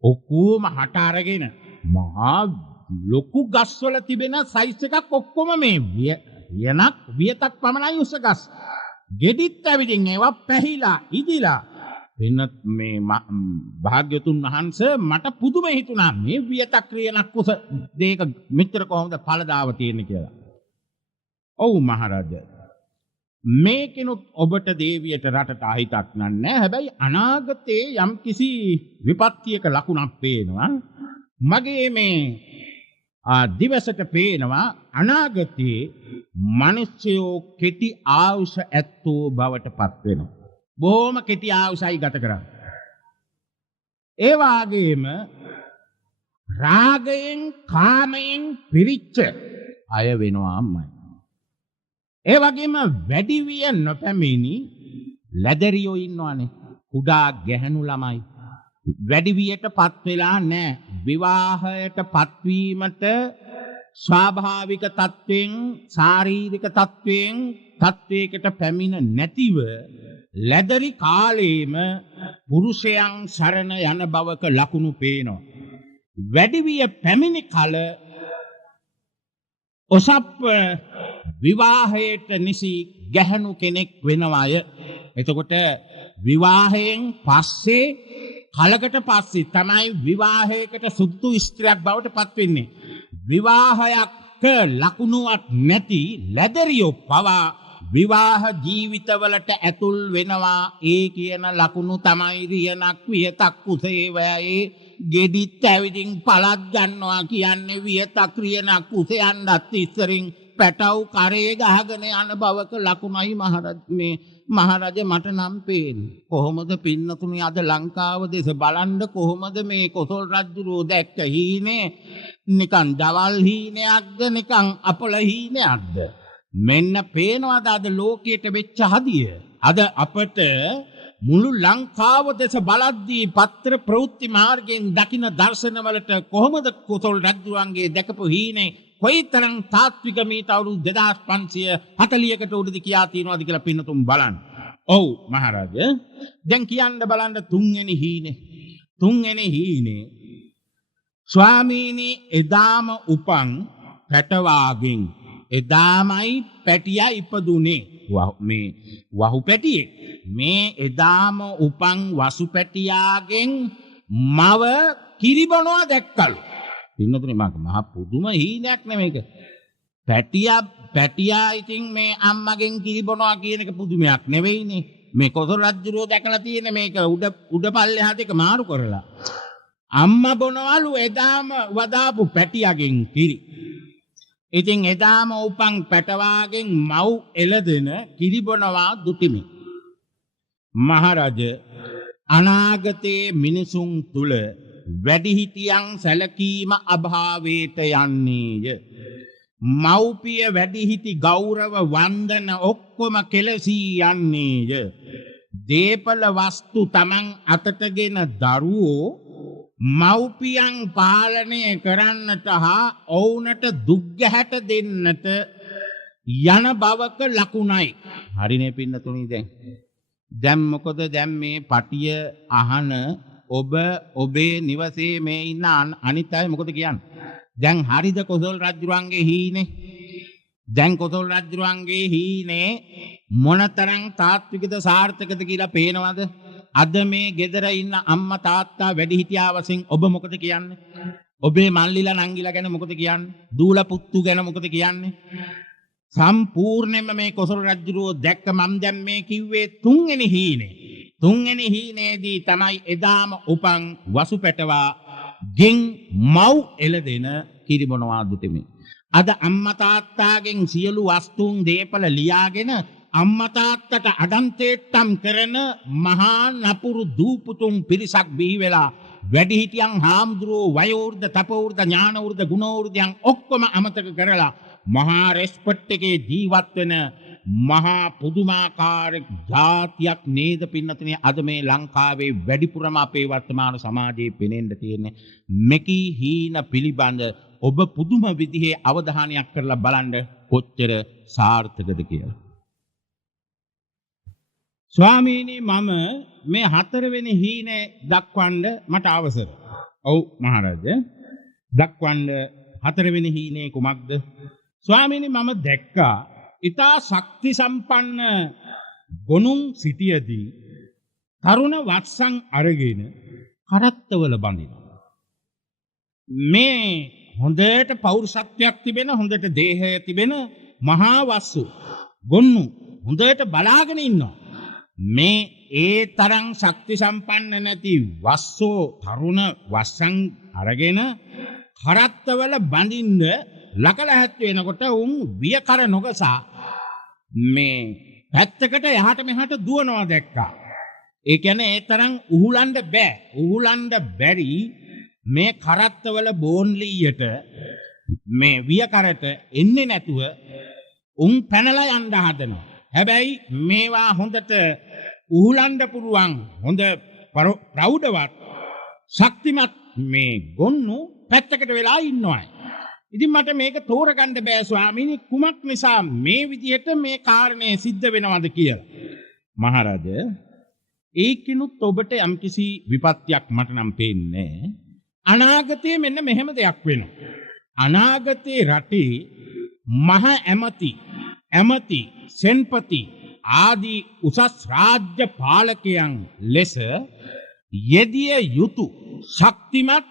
ඔක්කොම හට අරගෙන මහා ලොකු ගස්වල තිබෙන සයිස් එකක් ඔක්කොම මේ වියනක් වියතක් පමණයි උස ගස්. ගෙඩිත් ඇවිදින් ඒවා පැහිලා ඉදිලා වෙන මේ භාග්‍යතුන් වහන්සේ මට පුදුම හිතුණා මේ වියතක් රියනක් කුස දෙක මෙච්චර කොහොමද ඵලදාව තියෙන්නේ කියලා. ඔව් මහරජා මේකිනුත් ඔබට දේවියට රටට අහිතක් නෑ. හැබැයි අනාගතයේ යම් කිසි විපත්තියක ලකුණක් පේනවා. මගේ මේ දිවසට පේනවා අනාගතයේ මිනිස්සුયો කෙටි ආයුෂ ඇත්තෝ බවට පත් වෙනවා. බොහොම කෙටි ආයුෂයි ගත කරන්නේ. ඒ වගේම රාගයෙන් කාමයෙන් පිරිච්ච අය වෙනවා අම්මයි. ඒ වගේම වැඩි විය නොපැමිණි ලැදරියෝ ඉන්නවනේ. කුඩා ගැහණු ළමයි වැඩි වියටපත් වෙලා නැහැ. විවාහයට පත්වීමට ස්වාභාවික තත්වයෙන් ශාරීරික තත්වයකට පැමිණ නැතිව ලැදරි කාලේම පුරුෂයන් සරණ යන බවක ලකුණු පේනවා. වැඩි විය පැමිණි කල ඔසප්ප විවාහයට නිසි ගැහණු කෙනෙක් වෙනවාය. එතකොට විවාහයෙන් පස්සේ කලකට පස්සේ තමයි විවාහයකට සුදුසු ස්ත්‍රියක් බවට පත් වෙන්නේ. විවාහයක් ලකුණුවක් නැති ලැදරියෝ පවා විවාහ ජීවිතවලට ඇතුල් වෙනවා. ඒ කියන ලකුණු තමයි රියනක් වියතක් කුසේවැයේ ගෙඩිත් ඇවිදින් පළත් ගන්නවා කියන්නේ වියතක්‍රියන කුසයන්වත් ඉස්සරින් පැටව් කරේ ගහගෙන යන බවක ලකුණයි මහරජ මට නම් පේන්නේ. කොහොමද පින්නතුනි අද ලංකාව දෙස බලන්න කොහොමද මේ කොසල් රජුරෝ දැක්ක හීනේ නිකන් දවල් හීනයක්ද නිකන් අපල හීනයක්ද? මෙන්න පේනවාද අද ලෝකයට වෙච්ච හදිය. අද අපට මුළු ලංකාව දෙස බලද්දී පත්‍ර ප්‍රවෘත්ති මාර්ගයෙන් දකින දර්ශනවලට කොහොමද කොසල් රජුරන්ගේ දැකපු හීනේ කොයිතරම් තාත්වික මීට අවුරුදු 2540කට උඩද කියා තියනවාද කියලා පින්නතුන් බලන්න. ඔව් මහරජ දැන් කියන්න බලන්න තුන්වෙනි හීනේ ස්වාමීනි එදාම උපන් පැටවාගෙන් එදාමයි පැටියා ඉපදුනේ මේ වහු පැටියෙක්. මේ එදාම උපන් වසු පැටියාගෙන් මව කිරිබනවා දැක්කලු. පින්නතුනි මහ පුදුම හීනයක් නෙමේක. පැටියා ඉතින් මේ අම්මගෙන් කිරිබනවා කියන එක පුදුමයක් නෙවෙයිනේ. මේ කොසල් රජුරෝ දැකලා තියෙන මේක උඩ පල්ලෙහා දෙක මාරු කරලා. අම්මා බොනවලු එදාම වදාපු පැටියාගෙන් කිරි. ඉතින් එදාම උපන් පැටවාගෙන් මව් එළදෙන කිරිබොනවා දුටිමි. මහරජ අනාගතයේ මිනිසුන් තුල වැඩිහිටියන් සැලකීම අභාවයට යන්නේය. මව්පිය වැඩිහිටි ගෞරව වන්දන ඔක්කොම කෙලසී යන්නේය. දීපල වස්තු තමන් අතටගෙන දරුවෝ මව්පියන් පාලනය කරන්නට හා ඔවුනට දුක්ගැහැට දෙන්නට යන බවක ලකුණයි. හරිනේ පින්නතුනි දැන් මොකද දැන් මේ පටිය අහන ඔබේ නිවසේ මේ ඉන්න අනිත් අය මොකද කියන්නේ? දැන් හරිද කොසල් රජුරන්ගේ හීනේ? දැන් කොසල් රජුරන්ගේ හීනේ මොනතරම් තාත්විකද සාර්ථකද කියලා පේනවද? අද මේ ගෙදර ඉන්න අම්මා තාත්තා වැඩිහිටියා වශයෙන් ඔබ මොකද කියන්නේ? ඔබේ මල්ලිලා නංගිලා ගැන මොකද කියන්නේ? දූලා පුත්තු ගැන මොකද කියන්නේ? සම්පූර්ණයෙන්ම මේ කොසල් රජුරෝ දැක්ක මම දැන් මේ කිව්වේ තුන්වෙනි හීනේදී තමයි එදාම උපන් වසු පැටවා ගෙන් මව් එළදෙන කිරිබොනවා දුටෙමි. අද අම්මා තාත්තාගෙන් සියලු වස්තුන් දීපල ලියාගෙන අම්මා තාත්තට අඩන්තේට්ටම් කරන මහා නපුරු දූපුතුන් පිරිසක් බිහි වෙලා වැඩිහිටියන් හාමුදුරුවෝ වයෝවෘද්ධ තපෝවෘද්ධ ඥානවෘද්ධ ගුණවෘද්ධයන් ඔක්කොම අමතක කරලා මහා රෙස්පෙක්ට් එකේ ජීවත් වෙන මහා පුදුමාකාර ජාතියක් නේද පින්නතනේ අද මේ ලංකාවේ වැඩිපුරම අපේ වර්තමාන සමාජයේ පෙනෙන්න තියෙන්නේ. මෙකී හීන පිළිබඳ ඔබ පුදුම විදිහේ අවධානයක් කරලා බලන්න කොච්චර සාර්ථකද කියලා. ස්වාමීනි මම මේ හතරවෙනි හීනේ දක්වන්න මට අවසර. ඔව් මහරජ දක්වන්න හතරවෙනි හීනේ කුමක්ද? ස්වාමීනි මම දැක්කා ඉතා ශක්ති සම්පන්න ගොනුන් සිටියදී තරුණ වත්සන් අරගෙන කරත්තවල බඳිනවා. මේ හොඳට පෞරුෂත්වයක් තිබෙන හොඳට දේහය තිබෙන මහා වස්සු ගොන්නු හොඳට බලාගෙන ඉන්නවා. මේ ඒ තරම් ශක්ති සම්පන්න නැති වස්සෝ තරුණ වස්සන් අරගෙන කරත්තවල බඳින්න ලකලැහැත් වෙනකොට උන් වියකර නොගසා මේ පැත්තකට එහාට මෙහාට දුවනවා දැක්කා. ඒ කියන්නේ ඒ තරම් උහුලන්න බැරි මේ කරත්තවල බෝන්ලියට මේ වියකරට එන්නේ නැතුව උන් පැනලා යන්න හදනවා. හැබැයි මේවා හොඳට උහුලන්න පුළුවන් හොඳ ප්‍රෞಢවත් ශක්තිමත් මේ ගොන්නු පැත්තකට වෙලා ඉන්නවා. ඉතින් මට මේක තෝරගන්න බෑ ස්වාමීනි කුමක් නිසා මේ විදිහට මේ කාරණේ සිද්ධ වෙනවද කියලා. මහරජ ඒකිනුත් ඔබට යම්කිසි විපත්තියක් මට නම් පේන්නේ. අනාගතයේ මෙන්න මෙහෙම දෙයක් වෙනවා. අනාගතයේ රටේ මහ ඇමති සෙන්පති ආදී උසස් රාජ්‍ය පාලකයන් ලෙස යෙදිය යුතු ශක්තිමත්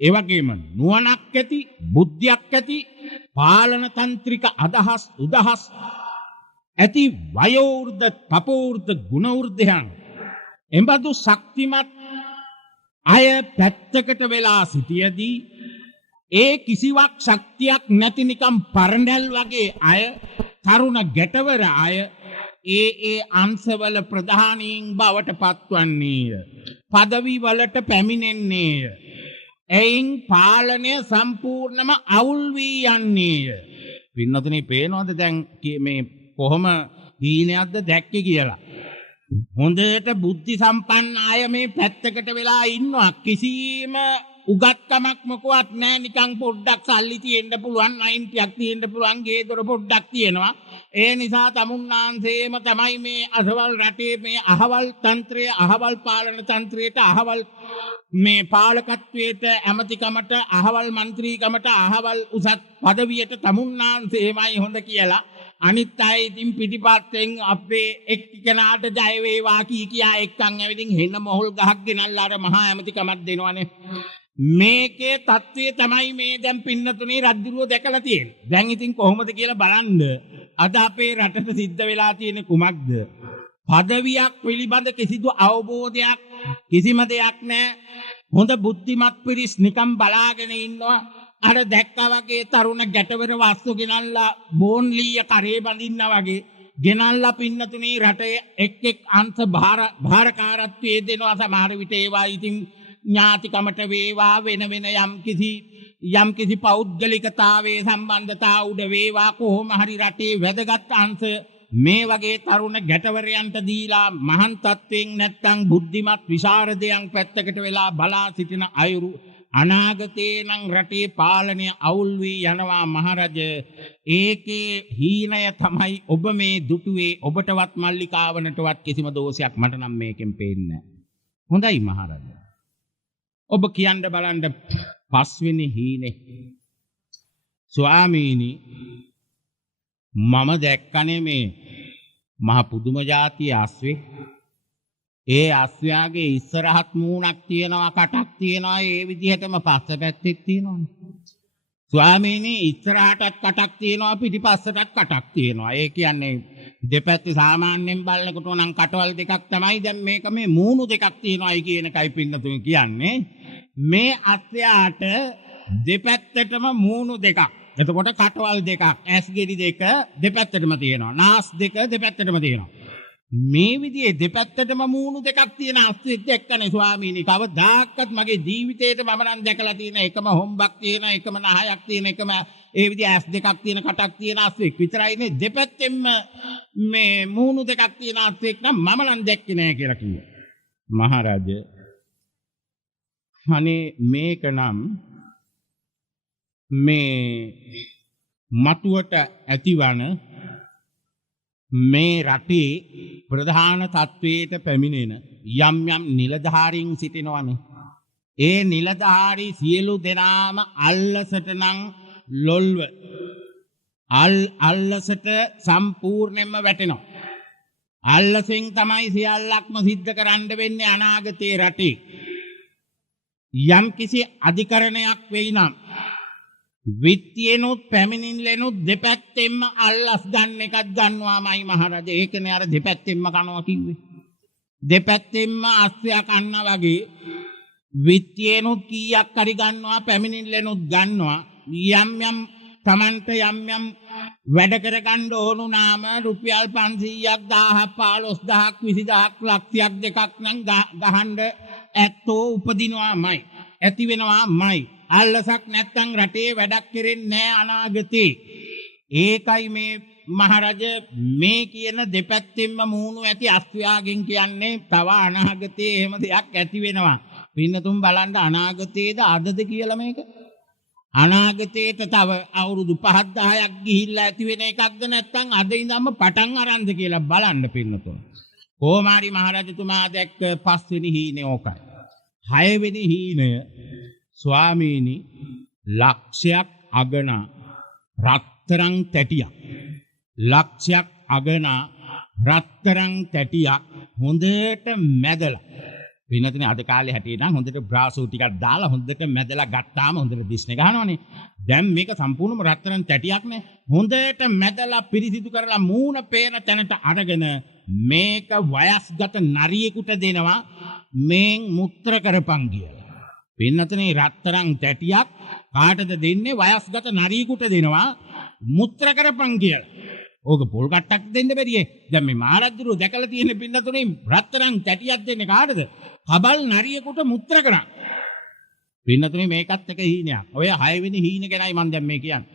එවැගේම නුවණක් ඇති බුද්ධියක් ඇති පාලන තන්ත්‍රික අදහස් උදහස් ඇති වයෝවෘද්ධ තපෝවෘද්ධ ගුණවෘද්ධයන් එඹදු ශක්තිමත් අය පැත්තකට වෙලා සිටියදී ඒ කිසිවක් ශක්තියක් නැති නිකම් පරණැල් වගේ අය තරුණ ගැටවර අය ඒ අංශවල ප්‍රධානීන් බවට පත්වන්නේය. පදවි වලට පැමිණෙන්නේය. එයින් පාලනය සම්පූර්ණම අවුල් වී යන්නේය. පින්නතුනි පේනවද දැන් මේ කොහොම දීනයක්ද දැක්කේ කියලා. හොඳට බුද්ධි සම්පන්න අය මේ පැත්තකට වෙලා ඉන්නවා. කිසිම උගත්කමක් මොකවත් නැහැ. නිකන් පොඩ්ඩක් සල්ලි තියෙන්න පුළුවන්, 90ක් තියෙන්න පුළුවන්, ගේ දොර පොඩ්ඩක් තියෙනවා. ඒ නිසා තමුන්නාන්සේම තමයි මේ අසවල් රටේ මේ අහවල් තන්ත්‍රය, අහවල් පාලන තන්ත්‍රයට, අහවල් මේ පාලකත්වයට, ඇමතිකමට, අහවල් മന്ത്രിකමට, අහවල් උසස් පදවියට තමුන්නාන්සේමයි හොඳ කියලා අනිත් අය ඉතින් පිටිපස්සෙන් අපේ එක්කෙනාට ජය වේවා කියා එක්කන් ඇවිදින් හෙන්න මොහොල් ගහක් ගෙනල්ලා අර මහා ඇමතිකමක් දෙනවනේ. මේකේ தත්ත්වය තමයි මේ දැන් පින්නතුනේ රජුරෝ දැකලා තියෙන්නේ. දැන් ඉතින් කොහොමද කියලා බලන්න. අද අපේ රටට සිද්ධ වෙලා තියෙන කුමක්ද? පදවියක් පිළිබඳ කිසිදු අවබෝධයක් කිසිම දෙයක් නැහැ. හොඳ බුද්ධිමත් පිරිස් නිකම් බලාගෙන ඉන්නවා. අර දැක්කා වගේ තරුණ ගැටවර වස්තු ගෙනල්ලා බෝන්ලිය කරේ බඳින්නා වගේ ගෙනල්ලා පින්නතුනේ රටේ එක් අංශ භාරකාරත්වයේ දෙනවා. සමහර විට ඒවා ඉතින් ඥාතිකමට වේවා වෙන යම් කිසි පෞද්ගලිකතාවයේ සම්බන්ධතා උඩ වේවා කොහොම හරි රටේ වැදගත් අංශ මේ වගේ තරුණ ගැටවරයන්ට දීලා මහාන් තත්වයෙන් නැත්තම් බුද්ධිමත් විශාරදයන් පැත්තකට වෙලා බලා සිටින අයුරු අනාගතේ නම් රටේ පාලනය අවුල් වී යනවා මහරජ. ඒකේ හීනය තමයි ඔබ මේ දුටුවේ. ඔබටවත් මල්ලිකාවනටවත් කිසිම දෝෂයක් මට නම් මේකෙන් පේන්නේ නැහැ. හොඳයි මහරජ. ඔබ කියන්න බලන්න පස්වෙනි හීනේ. ස්වාමීනි මම දැක්කනේ මේ මහ පුදුම જાතිය අස්වේ. ඒ අස්වැයාගේ ඉස්සරහත් මූණක් තියෙනවා, කටක් තියෙනවා, ඒ විදිහටම පස්ස පැත්තෙත් තියෙනවා. ස්වාමීනි ඉස්සරහටත් කටක් තියෙනවා, පිටිපස්සටත් කටක් තියෙනවා. ඒ කියන්නේ දෙපැත්තේ සාමාන්‍යයෙන් බලනකොට නම් කටවල් දෙකක් තමයි. දැන් මේක මේ මූණු දෙකක් තියෙනවායි කියන එකයි පින්නතුන් කියන්නේ. මේ අස්වැයාට දෙපැත්තටම මූණු දෙකක්. එතකොට කටවල් දෙකක්, ඇස් ගෙඩි දෙක දෙපැත්තටම තියෙනවා. නාස් දෙක දෙපැත්තටම තියෙනවා. මේ විදිහේ දෙපැත්තටම මූණු දෙකක් තියෙන අස්වැද්ද එක්කනේ ස්වාමීනි. කවදාකවත් මගේ ජීවිතේට මම නම් දැකලා තියෙන එකම හොම්බක් තියෙන, එකම නහයක් තියෙන, එකම ඒ විදිහ ඇස් දෙකක් තියෙන, කටක් තියෙන අස්වෙක් විතරයිනේ. දෙපැත්තෙම මේ මූණු දෙකක් තියෙන අස්වෙක් නම් මම නම් දැක්කේ නෑ කියලා කිව්වා. මහරජ අනේ මේක නම් මේ මතුවට ඇතිවන මේ රටේ ප්‍රධාන තත්වයට පැමිණෙන යම් නිලධාරීන් සිටිනවනේ. ඒ නිලධාරී සියලු දෙනාම අල්ලසට නම් ලොල්ව අල්ලසට සම්පූර්ණයෙන්ම වැටෙනවා. අල්ලසෙන් තමයි සියල්ලක්ම සිද්ධ කරන්න වෙන්නේ අනාගතේ රටේ. යම් කිසි අධිකරණයක් වෙයි නම් විත්තියනොත් පැමිණිල්ලෙනොත් දෙපැත්තෙන්ම අල්ලස් ගන්න එකක් ගන්නවාමයි මහරජ. ඒකනේ අර දෙපැත්තෙන්ම කනවා කිව්වේ. දෙපැත්තෙන්ම අස්වැයා කන්නා වගේ විත්තියනොත් කීයක් හරි ගන්නවා, පැමිණිල්ලෙනොත් ගන්නවා. යම් තමන්ට යම් වැඩ කර ගන්න ඕන නාම රුපියල් 500ක් 1000ක් 15000ක් 20000ක් ලක්ෂයක් දෙකක් නම් ගහන්න ඇත්තෝ උපදිනවාමයි, ඇති වෙනවාමයි. අල්ලසක් නැත්තම් රටේ වැඩක් කෙරෙන්නේ නැහැ අනාගතේ. ඒකයි මේ මහරජ මේ කියන දෙපැත්තෙන්ම මූණු ඇති අස්වැයාගෙන් කියන්නේ තව අනාගතේ එහෙම දෙයක් ඇති වෙනවා. පින්නතුන් බලන්න අනාගතේද අදද කියලා මේක. අනාගතේට තව අවුරුදු 5-10ක් ගිහිල්ලා ඇති වෙන එකක්ද නැත්නම් අද ඉඳන්ම පටන් අරන්ද කියලා බලන්න පින්නතුන්. කොමාරි මහරජතුමා දැක්ක පස්වෙනි හීනේ ඕකයි. හයවෙනි හීනය ස්වාමීනි ලක්ෂයක් අගනා රත්තරන් තැටියක්, ලක්ෂයක් අගනා රත්තරන් තැටියක් හොඳට මැදලා. වෙනතනේ අද කාලේ හැටියට නම් හොඳට බ්‍රාසෝ ටිකක් දාලා හොඳට මැදලා ගත්තාම හොඳට දිස්නේ ගහනවනේ. දැන් මේක සම්පූර්ණම රත්තරන් තැටියක් නේ. හොඳට මැදලා පිරිසිදු කරලා මූණ පේන තැනට අරගෙන මේක වයස්ගත නරියෙකුට දෙනවා. මේන් මුත්‍ර කරපන් කියලා. පින්නතනේ රත්තරන් තැටියක් කාටද දෙන්නේ? වයස්ගත නරියෙකුට දෙනවා මුත්‍ර කරපන් කියලා. ඕක පොල් කට්ටක් දෙන්න බැරියේ. දැන් මේ මහරජුරු දැකලා තියෙන පින්නතනේ රත්තරන් තැටියක් දෙන්නේ කාටද? කබල් නරියෙකුට මුත්‍ර කරන්. පින්නතනේ මේකත් එක හීනයක්. ඔය 6 වෙනි හීන ගැනයි මම දැන් මේ කියන්නේ.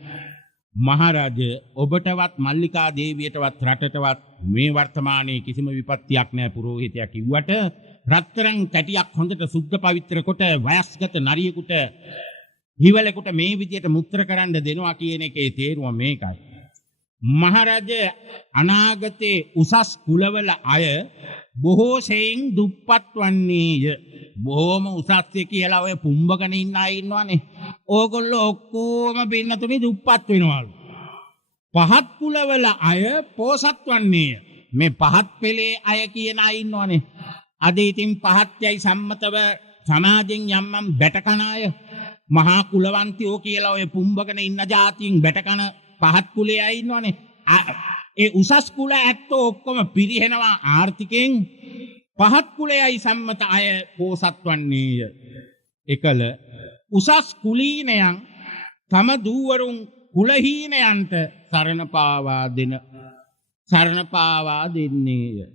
මහරජ ඔබටවත් මල්ලිකා දේවියටවත් රටටවත් මේ වර්තමානයේ කිසිම විපත්තියක් නැහැ පුරෝහිතයා කිව්වට රත්තරන් තැටියක් හොඳට සුද්ධ පවිත්‍ර කොට වයස්ගත නරියෙකුට හිවලෙකුට මේ විදියට මුත්‍ර කරන්න දෙනවා කියන එකේ තේරුම මේකයි. මහරජ අනාගතේ උසස් කුලවල අය බොහෝ සෙයින් දුප්පත් වන්නේය. බොහොම උසස්ය කියලා ඔය පුම්බකන ඉන්න අය ඉන්නවනේ. ඕගොල්ලෝ ඔක්කොම පින්නතුනේ දුප්පත් වෙනවලු. පහත් කුලවල අය පෝසත් වන්නේය. මේ පහත් පෙළේ අය කියන අය ඉන්නවනේ. අද ඉතින් පහත්යයි සම්මතව සමාජෙන් යම්මම් බැටකන අය මහා කුලවන්තයෝ කියලා ඔය පුම්බකන ඉන්න જાතියින් බැටකන පහත් කුලේ අය ඉන්නවනේ. ඒ උසස් කුල ඇත්තෝ ඔක්කොම පිරිහෙනවා ආර්ථිකයෙන්. පහත් කුලයයි සම්මත අය පෝසත් වන්නේය. එකල උසස් කුලීනයන් තම දූවරුන් කුලහීනයන්ට සරණ පාවා දෙන්නේය.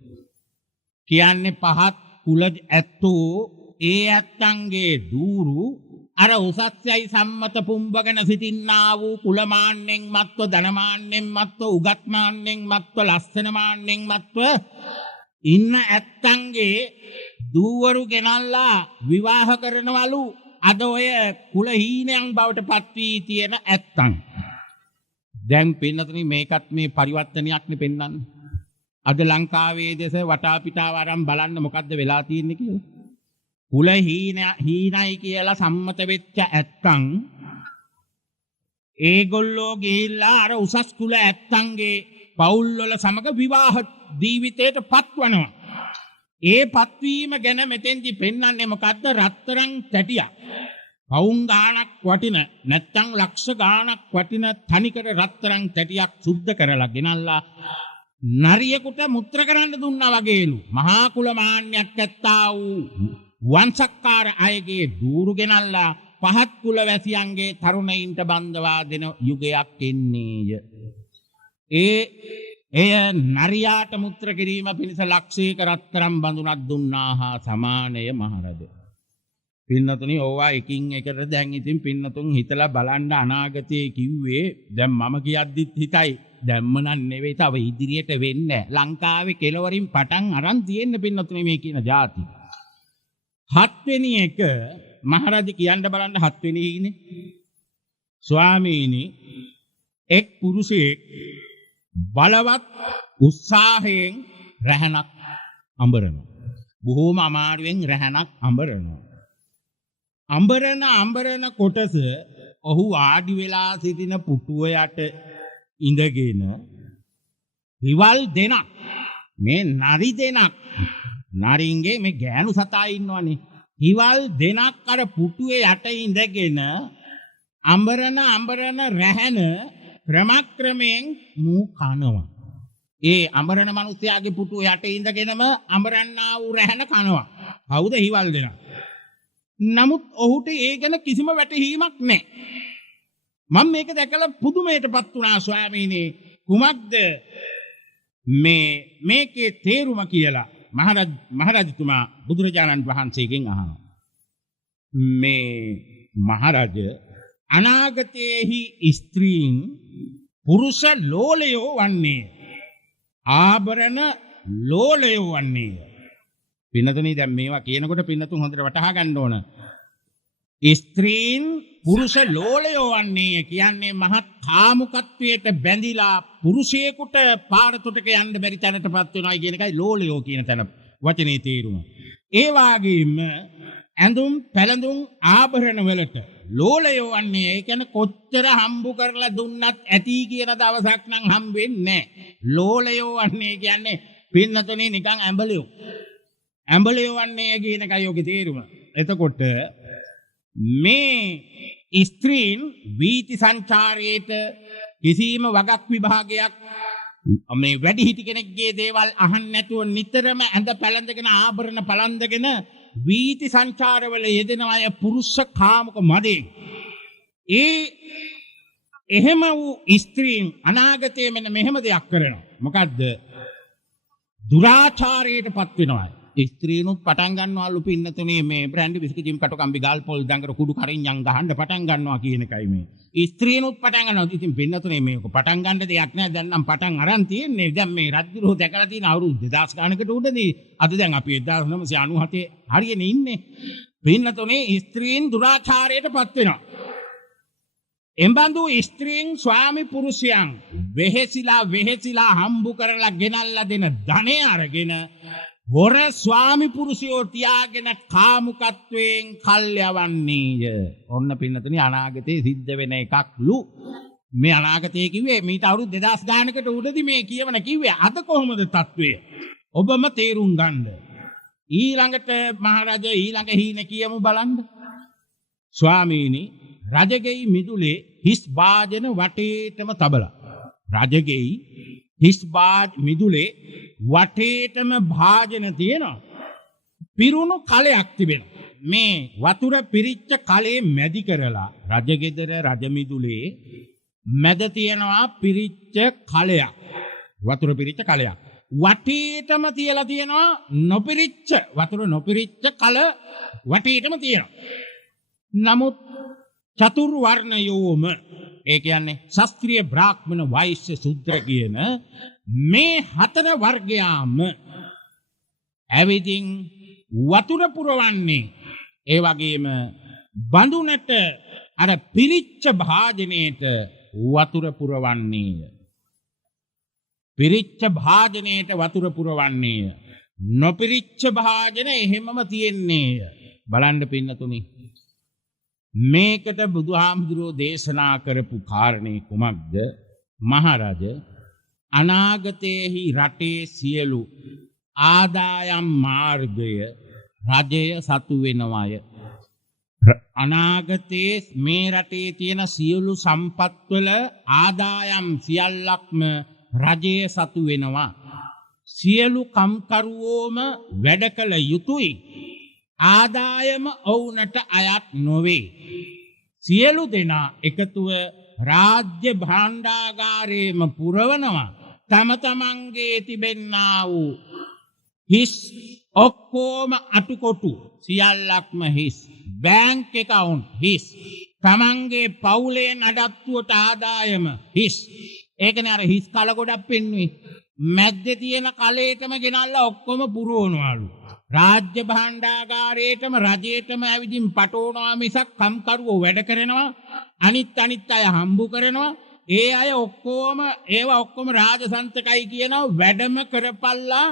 කියන්නේ පහත් කුල ඇත්තෝ ඒ ඇත්තන්ගේ දූරු අර උසස්යයි සම්මත පුම්බගෙන සිටින්නා වූ කුලමාන්නෙන් මත්ව ධනමාන්නෙන් මත්ව උගත්මාන්නෙන් මත්ව ලස්සනමාන්නෙන් මත්ව ඉන්න ඇත්තන්ගේ දූවරු ගෙනල්ලා විවාහ කරනවලු අද ඔය කුලහීනයන් බවට පත්වී තියෙන ඇත්තන්. දැන් පින්නතනි මේකත් මේ පරිවර්තනයක්නේ පෙන්වන්නේ. අද ලංකාවේ දෙස වටා පිටාව අරන් බලන්න මොකද්ද වෙලා තියෙන්නේ කියලා. කුලහීනයි කියලා සම්මත වෙච්ච ඇත්තන් ඒගොල්ලෝ ගිහිල්ලා අර උසස් කුල ඇත්තන්ගේ පවුල් වල සමග විවාහ ජීවිතයට පත්වනවා. ඒ පත්වීම ගැන මෙතෙන්දි පෙන්වන්නේ මොකද්ද? රත්තරන් තැටියක්. පවුන් ගාණක් වටින නැත්තම් ලක්ෂ ගාණක් වටින තනිකර රත්තරන් තැටියක් සුද්ධ කරලා ගෙනල්ලා නරියෙකුට මුත්‍ර කරන්න දුන්නා වගේලු. මහා කුල මාන්නයක් ඇත්තා වූ වංශක්කාර අයගේ දූරු ගෙනල්ලා පහත් කුල වැසියන්ගේ තරුණයින්ට බන්ධවා දෙන යුගයක් එන්නේය. එය නරියාට මුත්‍ර කිරීම පිණිස ලක්ෂයක රත්තරන් බඳුනක් දුන්නාහා සමානය මහරජ. පින්නතුනි ඕවා එකින් එකට දැන් ඉතින් පින්නතුන් හිතලා බලන්න අනාගතයේ කිව්වේ දැන් මම කියද්දිත් හිතයි දැම්ම නම් නෙවෙයි තව ඉදිරියට වෙන්නේ. ලංකාවේ කෙලවරින් පටන් අරන් තියෙන්න පින්නතුනි මේ කියන જાති. 7 වෙනි එක මහරජ කියන්න බලන්න 7 වෙනි ඉන්නේ. ස්වාමීනි එක් පුරුෂයෙක් බලවත් උත්සාහයෙන් රැහනක් අඹරනවා. බොහෝම අමාරුවෙන් රැහනක් අඹරනවා. අඹරන කොටස ඔහු ආඩි වෙලා සිටින පුටුව යට ඉඳගෙන රිවල් දෙනක් මේ නරි දෙනක් නරින්ගේ මේ ගෑනු සතා ඉන්නවනේ. රිවල් දෙනක් අර පුටුවේ යට ඉඳගෙන අඹරන රැහන ක්‍රමක්‍රමයෙන් මූ කනවා. ඒ අඹරන මිනිස්යාගේ පුටුව යට ඉඳගෙනම අඹරන්නා වූ රැහන කනවා. කවුද? රිවල් දෙනක්. නමුත් ඔහුට ඒ ගැන කිසිම වැටහීමක් නැහැ. මම මේක දැකලා පුදුමයටපත් වුණා ස්වාමීනි. කුමක්ද මේකේ තේරුම කියලා මහරජතුමා බුදුරජාණන් වහන්සේගෙන් අහනවා. මේ මහරජ අනාගතයේහි ස්ත්‍රීන් පුරුෂ ලෝලයෝ වන්නේ ආභරණ ලෝලයෝ වන්නේ. පින්නතුනි දැන් මේවා කියනකොට පින්නතුන් හොඳට වටහා ගන්න ඕන. ස්ත්‍රීන් පුරුෂ ලෝලයෝ වන්නේ කියන්නේ මහත් කාමුකත්වයට බැඳිලා පුරුෂයෙකුට පාරතොටක යන්න බැරි තැනටපත් වෙනවා කියන එකයි ලෝලයෝ කියන තැන වචනේ තේරුම. ඒ වගේම ඇඳුම් පැළඳුම් ආභරණ වලට ලෝලයෝ වන්නේ ඒ කියන්නේ කොච්චර හම්බු කරලා දුන්නත් ඇති කියන දවසක් නම් හම්බෙන්නේ නැහැ. ලෝලයෝ වන්නේ කියන්නේ පින්නතුනි නිකන් ඇඹලියෝ වන්නේ කියන එකයි ඔගේ තේරුම. එතකොට මේ ස්ත්‍රීන් වීති සංචාරයේට කිසිම වගක් විභාගයක් මේ වැඩිහිටි කෙනෙක්ගේ දේවල් අහන්න නැතුව නිතරම ඇඳ පැළඳගෙන ආභරණ පළඳගෙන වීති සංචාරවල යෙදෙන අය පුරුෂ කාමක මදේ. එහෙම වූ ස්ත්‍රීන් අනාගතයේ මෙන්න මෙහෙම දෙයක් කරනවා. මොකද්ද? දුරාචාරයට පත් වෙනවා. ස්ත්‍රීනුත් පටන් ගන්නවලු පින්නතුනේ මේ බ්‍රෑන්ඩි විස්කි ජිම් කටුකම්බි ගල් පොල් දඟර කුඩු කරින්යන් ගහන්න පටන් ගන්නවා කියන එකයි මේ. ස්ත්‍රීනුත් පටන් ගන්නවා. ඉතින් පින්නතුනේ මේක පටන් ගන්න දෙයක් නෑ. දැන් නම් පටන් අරන් තියෙන්නේ. දැන් මේ රජුරෝ දැකලා තියෙන අවුරුදු 2000 ගානකට උඩදී අද දැන් අපි 1997 හරියනේ ඉන්නේ. පින්නතුනේ ස්ත්‍රීන් දුරාචාරයට පත් වෙනවා. එම්බඳු ස්ත්‍රීන් ස්වාමි පුරුෂයන් වෙහෙසිලා හම්බු කරලා ගෙනල්ලා දෙන ධනය අරගෙන හොර ස්වාමි පුරුෂයෝ තියාගෙන කාමුකත්වයෙන් කල්යවන්නේය. ඔන්න පින්නතුනි අනාගතේ සිද්ධ වෙන එකක්ලු. මේ අනාගතයේ කිව්වේ මීට අවුරුදු 2000 ගානකට උඩදී මේ කියවන කිව්වේ අද කොහොමද තත්වය? ඔබම තේරුම් ගන්න. ඊළඟට මහරජා ඊළඟ හීන කියමු බලන්න. ස්වාමීනි රජගෙයි මිදුලේ හිස් වාජන වටේටම තබලා. රජගෙයි හිස් මිදුලේ වටේටම භාජන තියෙනවා. පිරුණු කලයක් තිබෙනවා. මේ වතුර පිරිච්ච කලේ මැදි කරලා රජගෙදර රජමිදුලේ මැද තියෙනවා පිරිච්ච කලයක්. වතුර පිරිච්ච කලයක්. වටේටම තියලා තියෙනවා නොපිරිච්ච වතුර නොපිරිච්ච කල වටේටම තියෙනවා. නමුත් චතුර්වර්ණයෝම ඒ කියන්නේ ශාස්ත්‍රීය බ්‍රාහ්මණ වෛශ්‍ය ශුද්‍ර කියන මේ හතර වර්ගයාම ඇවිදින් වතුර පුරවන්නේ. ඒ වගේම බඳුනට අර පිරිච්ච භාජනයේට වතුර පුරවන්නේය. පිරිච්ච භාජනයේට වතුර පුරවන්නේය. නොපිරිච්ච භාජන එහෙමම තියෙන්නේය. බලන්න පින්නතුනි මේකට බුදුහාමුදුරුවෝ දේශනා කරපු කාරණේ කුමක්ද? මහරජ අනාගතයේහි රටේ සියලු ආදායම් මාර්ගය රජය සතු වෙනවය. අනාගතයේ මේ රටේ තියෙන සියලු සම්පත්වල ආදායම් සියල්ලක්ම රජය සතු වෙනවා. සියලු කම්කරුවෝම වැඩ කළ යුතුයි. ආදායම ඔවුනට අයත් නොවේ. සියලු දෙනා එකතුව රාජ්‍ය භාණ්ඩාගාරයේම පුරවනවා. තම තමන්ගේ තිබෙන්නා වූ හිස් ඔක්කොම අටුකොටු සියල්ලක්ම හිස්. බැංක් account හිස්. තමන්ගේ පවුලේ නඩත්තුවට ආදායම හිස්. ඒකනේ අර හිස් කල ගොඩක් පෙන්වන්නේ. මැද්දේ තියෙන කලයටම ගෙනල්ලා ඔක්කොම පුරවනවලු. රාජ්‍ය භාණ්ඩාගාරයේටම රජයටම ඇවිදින් පටවනවා මිසක් කම්කරුවෝ වැඩ කරනවා. අනිත් අය හම්බු කරනවා. ඒ අය ඒවා ඔක්කොම රාජසන්තකයි කියනවා. වැඩම කරපල්ලා.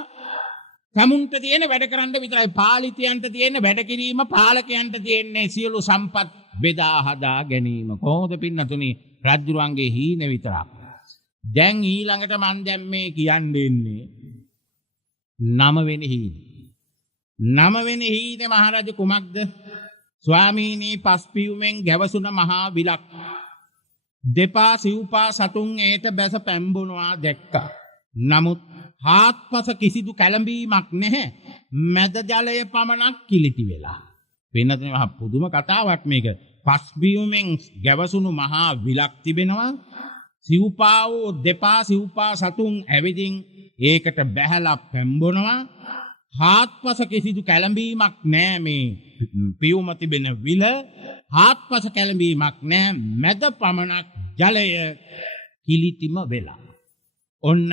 සමුන්ට තියෙන වැඩ කරන්න විතරයි. පාලිතයන්ට තියෙන වැඩ කිරීම, පාලකයන්ට තියෙන්නේ සියලු සම්පත් බෙදා හදා ගැනීම. කොහොමද පින්නතුනි රජුරුවන්ගේ හීන විතරක්. දැන් ඊළඟට මන් දැන් මේ කියන්නේ 9 වෙනි හීන. 9 වෙනි හීනේ මහරජ කුමක්ද? ස්වාමීනි පස්පියුමෙන් ගැවසුන මහා විලක් දෙපා සිව්පා සතුන් ඒට බැස පැම්බුණා දැක්කා. නමුත් හාත්පස කිසිදු කැළඹීමක් නැහැ. මැද ජලය පමණක් කිලිටි වෙලා. වෙනතේ මහ පුදුම කතාවක් මේක. පස්පියුමෙන් ගැවසුණු මහා විලක් තිබෙනවා. සිව්පාවෝ දෙපා සිව්පා සතුන් ඇවිදින් ඒකට බැහැලා පැම්බුණා. හාත්පස කිසිදු කැළඹීමක් නෑ. මේ පියුම තිබෙන විල හාත්පස කැළඹීමක් නෑ. මැද පමණක් ජලය කිලිටිම වෙලා. ඔන්න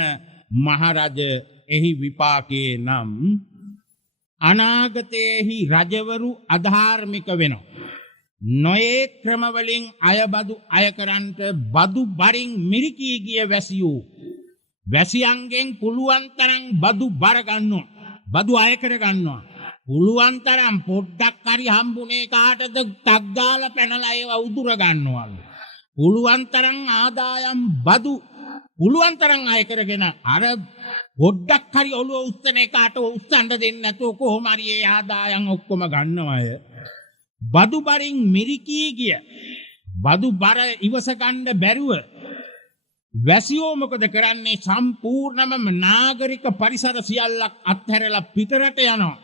මහරජ එහි විපාකේ නම් අනාගතයේහි රජවරු අධාර්මික වෙනවා. නොයේ ක්‍රමවලින් අයබදු අය කරන්ට බදු බරින් මිරිකී ගිය වැසියෝ වැසියන්ගෙන් පුළුවන් තරම් බදු බර ගන්නවා. බදු අය කර ගන්නවා. පුළුවන් තරම් පොඩ්ඩක් හරි හම්බුනේ කාටද ටක් දාලා පැනලා ඒව උදුර ගන්නවලු. පුළුවන් තරම් ආදායම් බදු පුළුවන් තරම් අය කරගෙන අර පොඩ්ඩක් හරි ඔළුව උස්සන එකට උස්සන්න දෙන්නේ නැතුව කොහොම හරි ඒ ආදායම් ඔක්කොම ගන්නවය. බදු බරින් මිරිකී ගිය බදු බර ඉවස ගන්න බැරුව වැසියෝ මොකද කරන්නේ? සම්පූර්ණම නාගරික පරිසර සියල්ලක් අත්හැරලා පිටරට යනවා.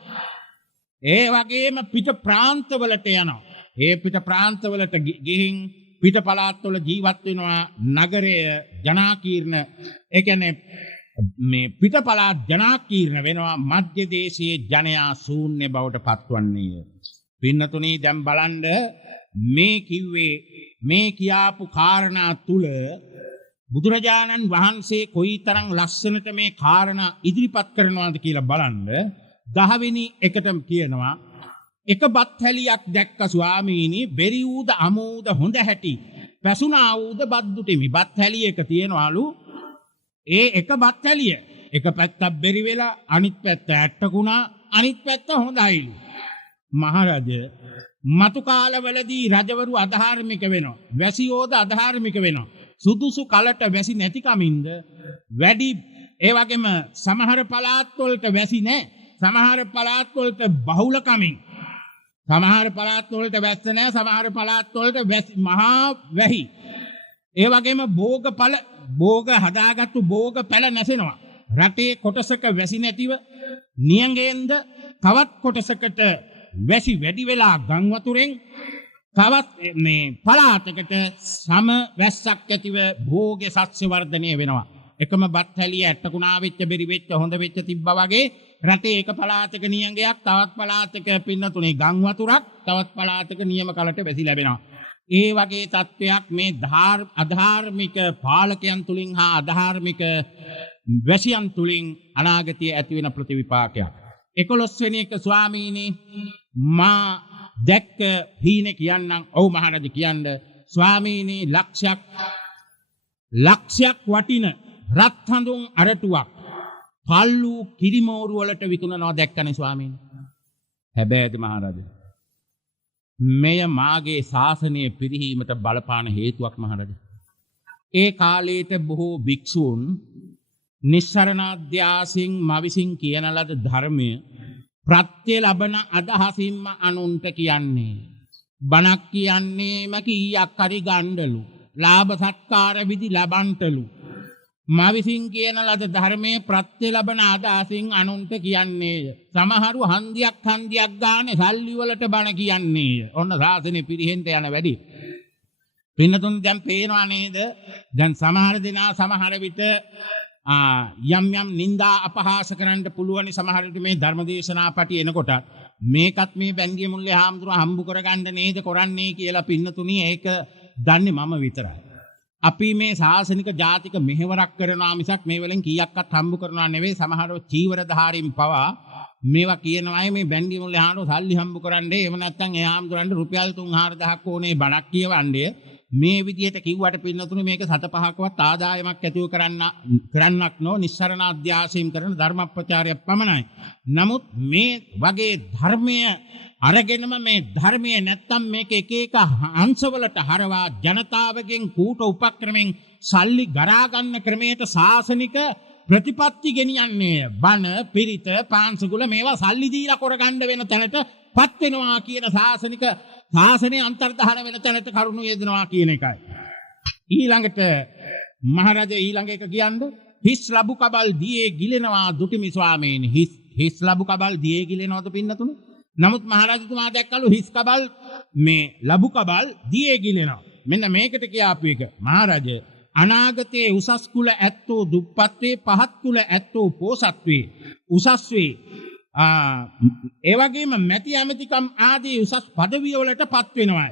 ඒ වගේම පිට ප්‍රාන්තවලට යනවා. ඒ පිට ප්‍රාන්තවලට ගිහින් පිට පළාත්වල ජීවත් වෙනවා. නගරය ජනාකීර්ණ ඒ කියන්නේ මේ පිට පළාත් ජනාකීර්ණ වෙනවා. මධ්‍ය දේශයේ ජනයා ශූන්‍ය බවට පත්වන්නේය. පින්නතුනි දැන් බලන්න මේ කිව්වේ මේ කියාපු කාරණා තුල බුදුරජාණන් වහන්සේ කොයිතරම් ලස්සනට මේ කාරණා ඉදිරිපත් කරනවාද කියලා බලන්න. 10 වෙනි එකට කියනවා එක බත් හැලියක් දැක්ක ස්වාමීනි බෙරි ඌද අමූද හොඳ හැටි පැසුනා ඌද බත් දුටිමි. බත් හැලියක තියනවලු ඒ එක බත් හැලිය එක පැත්තක් බෙරි වෙලා අනිත් පැත්ත ඇට්ටකුණා අනිත් පැත්ත හොඳයිලු. මහරජ මතු කාලවලදී රජවරු අධාර්මික වෙනවා. වැසියෝද අධාර්මික වෙනවා. සුදුසු කලට වැසි නැති කමින්ද වැඩි ඒ වගේම සමහර පළාත් වලට වැසි නැහැ. සමහර පළාත් වලට බහුල කමින් සමහර පළාත් වලට වැස්ස නැහැ. සමහර පළාත් වලට වැසි මහා වැහි. ඒ වගේම භෝග හදාගත්තු භෝග පැල නැසෙනවා. රටේ කොටසක වැසි නැතිව නියඟෙන්ද තවත් කොටසකට වැසි වැඩි වෙලා ගම් වතුරෙන් තවත් මේ පළාතකට සම වැස්සක් ඇතිව භෝග සස්්‍ය වර්ධනය වෙනවා. එකම බත් හැලිය ඇට්ටකුණා වෙච්ච බෙරි වෙච්ච හොඳ වෙච්ච තිබ්බා වගේ රටේ එක පළාතක නියඟයක් තවත් පළාතක පින්නතුනේ ගම් වතුරක් තවත් පළාතක නියම කලට වැසි ලැබෙනවා. ඒ වගේ තත්වයක් මේ අධාර්මික පාලකයන් තුලින් හා අධාර්මික වැසියන් තුලින් අනාගතයේ ඇති වෙන ප්‍රතිවිපාකයක්. 11 වෙනි එක ස්වාමීනි මා දැක්ක හීනේ කියන්නම්. ඔව් මහරජ කියන්න. ස්වාමීනි ලක්ෂයක් වටින රත් හඳුන් අරටුවක් පල්ලු කිරිමෝරු වලට විකුණනවා දැක්කනේ ස්වාමීනි. හැබැයිද මහරජ මෙය මාගේ ශාසනය පිරිහීමට බලපාන හේතුවක් මහරජ. ඒ කාලේට බොහෝ භික්ෂූන් නිස්සරණාධ්‍යාසින් මවිසින් කියන ලද ධර්මය ප්‍රත්‍ය ලබන අදහසින්ම අනුන්ට කියන්නේ. බණක් කියන්නේම කීයක් හරි ගණ්ඩලු. ලාභ සත්කාර විදි ලබන්ටලු. මවිසින් කියන ලද ධර්මයේ ප්‍රත්‍ය ලබන අදහසින් අනුන්ට කියන්නේය. සමහරු හන්දියක් ගානේ සල්ලි වලට බණ කියන්නේය. ඔන්න සාසනේ පිරිහෙන්න යන වැඩි. පින්නතුන් දැන් පේනවා නේද? දැන් සමහර දෙනා සමහර විට යම් නින්දා අපහාස කරන්න පුළුවන් සමහර විට මේ ධර්මදේශනා පටි එනකොට මේකත් මේ බැංගිය මුල්ලේ හාමුදුරුව හම්බු කරගන්න නේද කරන්නේ කියලා පින්නතුනි ඒක දන්නේ මම විතරයි. අපි මේ ශාසනික ජාතික මෙහෙවරක් කරනවා මිසක් මේ වලින් කීයක්වත් හම්බු කරනවා නෙවෙයි. සමහරව චීවරධාරීන් පවා මේවා කියනවා මේ බැංගිය මුල්ලේ හාමුදුරුව සල්ලි හම්බු කරන්නේ එහෙම නැත්නම් ඒ හාමුදුරන්ට රුපියල් 3-4000ක් ඕනේ බණක් කියවන්නේ. මේ විදිහට කිව්වට පින්නතුනේ මේක 7-5කවත් ආදායමක් ඇතිව කරන්නක් නෝ නිස්සරණ අධ්‍යාසයෙන් කරන ධර්ම ප්‍රචාරය පමණයි. නමුත් මේ වගේ ධර්මය අරගෙනම මේ ධර්මයේ නැත්තම් මේක එක අංශවලට හරවා ජනතාවගෙන් කූට උපක්‍රමෙන් සල්ලි ගරා ගන්න ක්‍රමයට සාසනික ප්‍රතිපත්ති ගෙනියන්නේ. බණ පිරිත පාන්සුගුල මේවා සල්ලි දීලා කරගන්න වෙන තැනටපත් වෙනවා කියන ශාසනයේ අන්තර්ධාන වෙන තැනට කරුණු යෙදනවා කියන එකයි. ඊළඟට මහරජා ඊළඟ එක කියන්නේ හිස් ලැබු කබල් දියේ ගිලෙනවා දුටිමි ස්වාමීනි. හිස් ලැබු කබල් දියේ ගිලෙනවද පින්නතුනේ? නමුත් මහරජතුමා දැක්කලු හිස් කබල් මේ ලැබු කබල් දියේ ගිලෙනවා. මෙන්න මේකට කියාපු එක මහරජා අනාගතයේ උසස් කුල ඇත්තෝ දුප්පත් වේ පහත් කුල ඇත්තෝ පෝසත් වේ උසස් වේ ඒ වගේම මැති ඇමතිකම් ආදී උසස් পদවිය වලට පත් වෙනවා.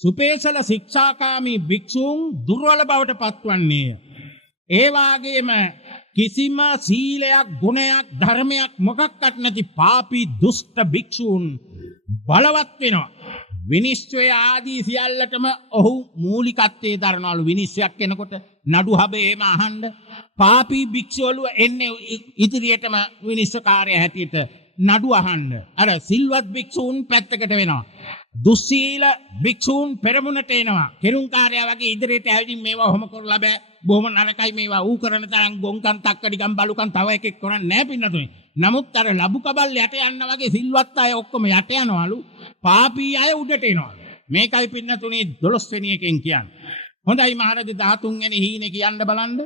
සුපේසල ශික්ෂාකාමී භික්ෂූන් දුර්වල බවට පත්වන්නේය. ඒ වගේම කිසිම සීලයක් ගුණයක් ධර්මයක් මොකක්වත් නැති පාපී දුෂ්ට භික්ෂූන් බලවත් වෙනවා. විනිශ්චය ආදී සියල්ලටම ඔහු මූලිකත්වයේ දරනවලු. විනිශ්චයක් එනකොට නඩු හබේම අහන්න පාපී භික්ෂුවලු එන්නේ ඉදිරියටම විනිශ්චයකාරය හැටියට නඩු අහන්න. අර සිල්වත් භික්ෂූන් පැත්තකට වෙනවා. දුස්සීල භික්ෂූන් පෙරමුණට එනවා. කෙරුම්කාරයා වගේ ඉදිරියට ඇවිදින් මේවා ඔහොම කරලා බෑ. බොහොම නරකයි මේවා ඌ කරන තරම් ගොංකම් තක්කඩිකම් බලුකම් තව එකෙක් කරන්නේ නැහැ පින්නතුනේ. නමුත් අර ලබු කබල් යට යන්න වගේ සිල්වත් අය ඔක්කොම යට යනවලු. පාපී අය උඩට එනවලු. මේකයි පින්නතුනේ 12 වෙනි එකෙන් කියන්නේ. හොඳයි මහරජා 13 වෙනි හීනේ කියන්න බලන්න.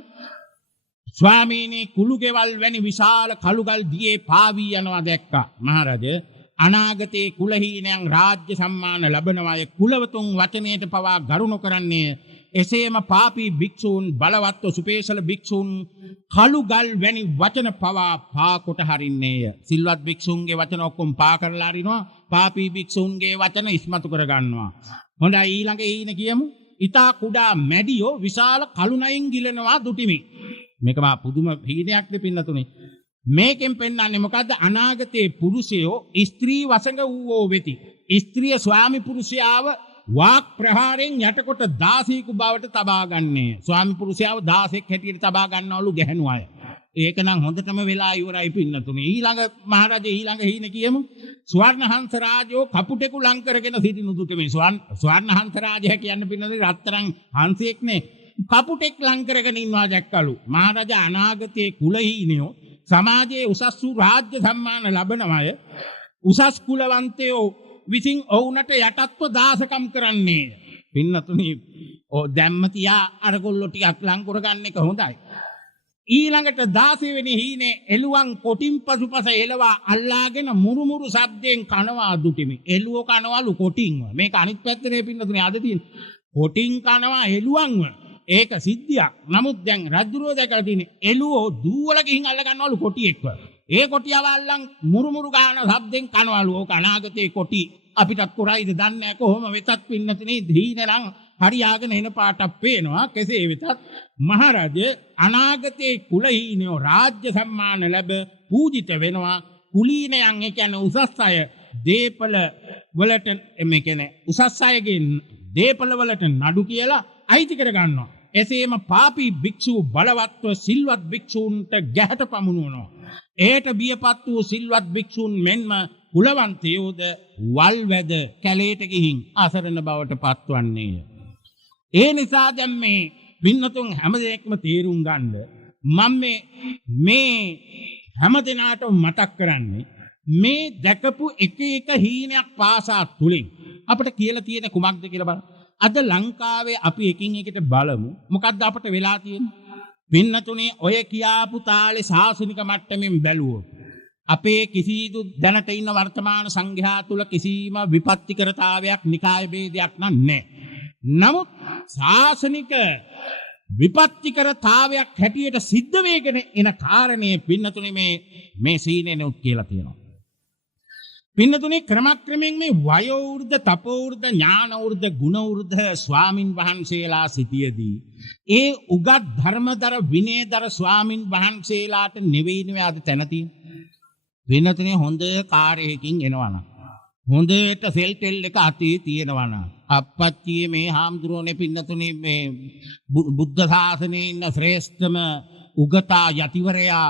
ස්වාමීනි කුළු ගෙවල් වැනි විශාල කළුගල් දියේ පාවී යනවා දැක්කා. මහරජා අනාගතයේ කුලහීනයන් රාජ්‍ය සම්මාන ලබනවා. අය කුලවතුන් වචනයට පවා ගරු නොකරන්නේ. එසේම පාපී භික්ෂූන් බලවත්ව සුපේසල භික්ෂූන් කළු ගල් වැනි වචන පවා පා කොට හරින්නේය. සිල්වත් භික්ෂූන්ගේ වචන ඔක්කොම පා කරලා හරිනවා. පාපී භික්ෂූන්ගේ වචන ඉස්මතු කර ගන්නවා. හොඳයි ඊළඟ ඊන කියමු. ඊතා කුඩා මැඩියෝ විශාල කළු නයින් ගිලනවා දුටිමි. මේක මා පුදුම හීනයක් දෙපින්නතුනේ. මේකෙන් පෙන්වන්නේ මොකද්ද? අනාගතයේ පුරුෂයෝ ස්ත්‍රී වසඟ වූවෝ වෙති. ස්ත්‍රිය ස්වාමි පුරුෂයාව වාක් ප්‍රහාරයෙන් යටකොට 16ක බවට තබා ගන්නේ. ස්වාමි පුරුෂයාව 16ක් හැටියට තබා ගන්නවලු ගැහණු අය. ඒක නම් හොඳටම වෙලා ඉවරයි පින්නතුනේ. ඊළඟ මහරජා ඊළඟ හීන කියමු. ස්වර්ණහංස රාජෝ කපුටෙකු ලං කරගෙන සිටිනු දුටුමි. ස්වර්ණහංස රාජයා කියන්නේ පින්නතුනේ රත්තරන් හංසයෙක්නේ. කපුටෙක් ලං කරගෙන ඉන්නවා දැක්කලු. මහරජා අනාගතයේ කුලහීනයෝ සමාජයේ උසස් වූ රාජ්‍ය සම්මාන ලබනවය උසස් කුලවන්තයෝ විසින් ඔවුන්ට යටත්ව දාසකම් කරන්නේ. පින්නතුනි දැම්මතියා අරගොල්ලෝ ටිකක් ලං කරගන්න එක හොඳයි. ඊළඟට 16 වෙනි හීනේ එළුවන් කොටින් පසුපස එළවා අල්ලාගෙන මුරුමුරු සද්දෙන් කනවා දුටිමි. එළුවෝ කනවලු කොටින්ව. මේක අනිත් පැත්තේ පින්නතුනි අද තියෙන කොටින් කනවා එළුවන්ව. ඒක සිද්ධියක්. නමුත් දැන් රජුරෝ දැකලා තියෙන්නේ එළුවෝ දූවල ගිහින් අල්ල ගන්නවලු කොටියෙක්ව. ඒ කොටියව අල්ලන් මුරුමුරු ගාන ශබ්දෙන් කනවලු. ඕක අනාගතයේ කොටි අපිටත් කරයිද දන්නේ නැහැ. කොහොම වෙතත් පින්නතුනේ දීනනම් හරියාගෙන එන පාටක් පේනවා. කෙසේ වෙතත් මහරජේ අනාගතයේ කුලහීනයෝ රාජ්‍ය සම්මාන ලැබ පූජිත වෙනවා. කුලීනයන් ඒ කියන්නේ උසස් අය දීපල වලට මේ කියන්නේ උසස් අයගේ දීපල වලට නඩු කියලා අයිති කර ගන්නවා. එසේම පාපී භික්ෂූ බලවත්ව සිල්වත් භික්ෂූන්ට ගැහැට පමුණුවනවා. ඒට බියපත් වූ සිල්වත් භික්ෂූන් මෙන්ම කුලවන්තයෝද වල්වැද කැලේට ගිහින් අසරණ බවට පත්වන්නේය. ඒ නිසා දැන් මේ පින්නතුන් හැමදේක්ම තේරුම් ගන්න මම මේ හැමදෙනාටම මතක් කරන්නේ මේ දැකපු එක එක හීනයක් පාසා තුලින් අපිට කියලා තියෙන කුමක්ද කියලා බලන්න. අද ලංකාවේ අපි එකින් එකට බලමු මොකද්ද අපිට වෙලා තියෙන්නේ. පින්නතුනේ ඔය කියාපු තාලේ සාසනික මට්ටමින් බැලුවොත් අපේ කිසිදු දැනට ඉන්න වර්තමාන සංඝයා තුල කිසිම විපත්තිකරතාවයක් නිකාය ભેදයක් නැහැ. නමුත් සාසනික විපත්තිකරතාවයක් හැටියට සිද්ධ වෙගෙන එන කාරණේ පින්නතුනේ මේ සීනේ නුත් කියලා තියෙනවා. පින්නතුනේ ක්‍රමක්‍රමයෙන් මේ වයෝවෘද්ධ තපෝවෘද්ධ ඥානවෘද්ධ ගුණවෘද්ධ ස්වාමින් වහන්සේලා සිටියේදී ඒ උගත් ධර්මදර විනයදර ස්වාමින් වහන්සේලාට නෙවෙයිනේ අද තැන තියෙන්නේ. පින්නතුනේ හොඳ කාර්යයකින් එනවනම් හොඳට සෙල් ටෙල් එක අතේ තියෙනවනම් අප්පච්චියේ මේ හාමුදුරුවනේ පින්නතුනේ මේ බුද්ධ ශාසනයේ ඉන්න ශ්‍රේෂ්ඨම උගතා යතිවරයා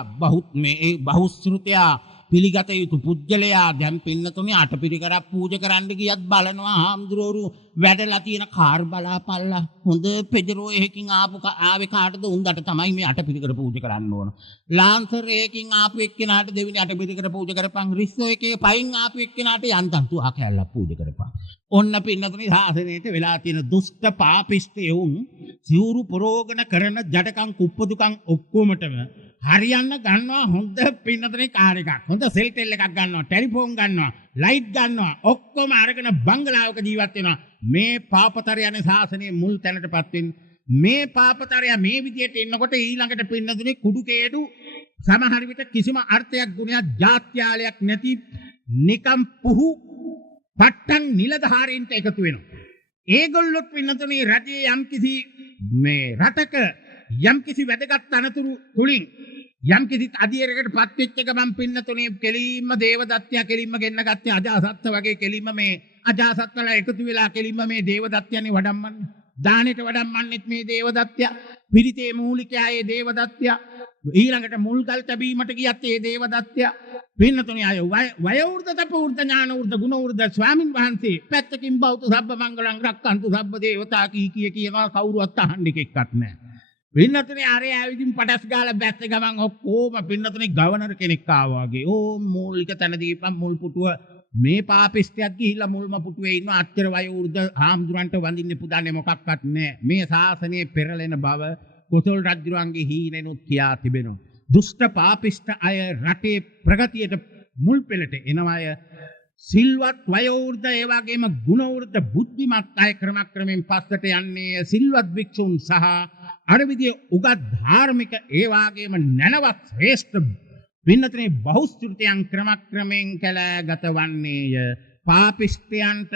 බහුශ්‍රුතයා පිළිගත යුතු පුජ්‍යලයා දැන් පින්නතුනේ අටපිරිකරක් පූජා කරන්න ගියත් බලනවා හාමුදුරුවෝ වැඩලා තියෙන කාර් බලාපල්ලා හොඳ පෙජරෝ එකකින් ආවේ කාටද උන්දට තමයි මේ අටපිරිකර පූජා කරන්න ඕන. ලාන්සර් එකකින් ආපු එක්කෙනාට දෙවෙනි අටපිරිකර පූජා කරපන්. රිස්සෝ එකේ පයින් ආපු එක්කෙනාට යන්තම් තුවා කැල්ලක් පූජා කරපන්. ඔන්න පින්නතුනේ සාසනයේට වෙලා තියෙන දුෂ්ට පාපිෂ්ඨයෝන් සිවුරු පරෝගන කරන ජඩකම් කුප්පදුකම් ඔක්කොමටම හරියන්න ගන්නවා. හොඳ පින්නතුනේ කාර් එකක් හොඳ සෙල් ටෙල් එකක් ගන්නවා ටෙලිෆෝන් ගන්නවා ලයිට් ගන්නවා ඔක්කොම අරගෙන බංගලාවක ජීවත් වෙනවා. මේ පාපතරයනේ ශාසනයේ මුල් තැනටපත් වෙන්නේ. මේ පාපතරය මේ විදියට ඉන්නකොට ඊළඟට පින්නතුනේ කුඩු කේඩු සමහර විට කිසිම අර්ථයක් ගුණයක් ජාත්‍යාලයක් නැති නිකම් පුහු පට්ටන් නිලධාරීන්ට එකතු වෙනවා. ඒගොල්ලොත් පින්නතුනේ රජයේ යම්කිසි මේ රටක යම්කිසි වැදගත් අනතුරු තුලින් යම්කිසි අධියරයකට පත් වෙච්ච ගමන් පින්නතුනේ කෙලින්ම දේවදත්තයා කෙලින්ම ගෙන්න ගත්තේ අජාසත්ත වගේ කෙලින්ම මේ අජාසත්තලා එකතු වෙලා කෙලින්ම මේ දේවදත්තයනේ වඩම්මන්නේ. දානෙට වඩම්මන්නෙත් මේ දේවදත්තයා. පිරිතේ මූලිකයා ඒ දේවදත්තයා. ඊළඟට මුල්ගල් තැබීමට ගියත් ඒ දේවදත්තයා. පින්නතුනේ අය වයෝවෘද්ධ තපෝවෘද්ධ ඥානවෘද්ධ ගුණවෘද්ධ ස්වාමින් වහන්සේ පැත්තකින් බෞද්ධ සබ්බ මංගලං රක්칸තු සබ්බ දේවතා කියනවා කවුරුවත් අහන්න එකෙක්වත් නැහැ. පින්නතුනේ අර ඇවිදින් පටස් ගාලා බැස්ස ගමන් ඔක්කොම පින්නතුනේ ගවර්නර් කෙනෙක් ආවා වගේ. මූලික තැන දීපන් මුල් පුටුව මේ පාපිස්තියක් ගිහිල්ලා මුල්ම පුටුවේ ඉන්න අච්චර වයෝවෘද්ධ හාමුදුරන්ට වඳින්න පුදාන්නේ මොකක්වත් නැහැ. මේ ශාසනයේ පෙරලෙන බව කොසල් රජුගේ හීනෙනුත් කියා තිබෙනවා. දුෂ්ට පාපිෂ්ඨ අය රටේ ප්‍රගතියට මුල් පෙළට එන අය සිල්වත් වයෝවෘද්ධ ඒ වගේම ගුණවෘද්ධ බුද්ධිමත් අය ක්‍රමක්‍රමයෙන් පස්සට යන්නේ සිල්වත් භික්ෂුන් සහ අර විදිහේ උගත් ධාර්මික ඒ වගේම නැනවත් ශ්‍රේෂ්ඨ පින්නතනේ බහුශ්‍රෘතයන් ක්‍රමක්‍රමයෙන් කැලෑගත වන්නේය. පාපිෂ්ඨයන්ට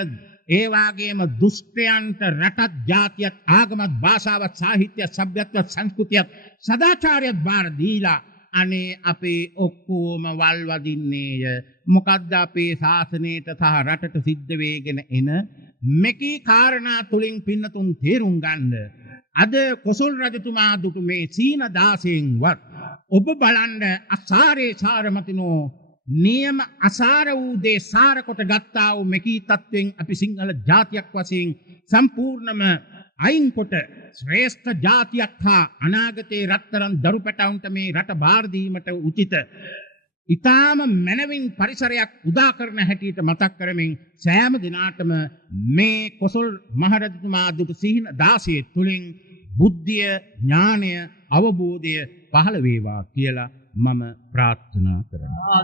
ඒ වගේම දුෂ්ටයන්ට රටත් ජාතියත් ආගමත් භාෂාවත් සාහිත්‍යත් සભ્યත්වත් සංස්කෘතියත් සදාචාරයත් බාර දීලා අනේ අපේ ඔක්කොම වල් වදින්නේය. මොකද්ද අපේ ශාසනයට සහ රටට සිද්ධ වෙගෙන එන මෙකී කාරණා තුලින් පින්නතුන් තේරුම් ගන්න. අද කොසල් රජතුමා දුටු මේ සීන 16න්වත් ඔබ බලන්න අසාරේ සාරමතිනෝ නියම අසාර වූ දේ සාර කොට ගත්තා වූ මෙකී තත්වෙන් අපි සිංහල ජාතියක් වශයෙන් සම්පූර්ණම අයින් කොට ශ්‍රේෂ්ඨ ජාතියක් හා අනාගතයේ රත්තරන් දරු පැටවුන්ට මේ රට බාර දීමට උචිත ඊටාම මනවින් පරිසරයක් උදා කරන හැටියට මතක් කරමින් සෑම දිනාටම මේ කොසල් මහරජතුමා දුටු සීන 16 තුලින් බුද්ධිය ඥානය අවබෝධය පහළ වේවා කියලා මම ප්‍රාර්ථනා කරනවා.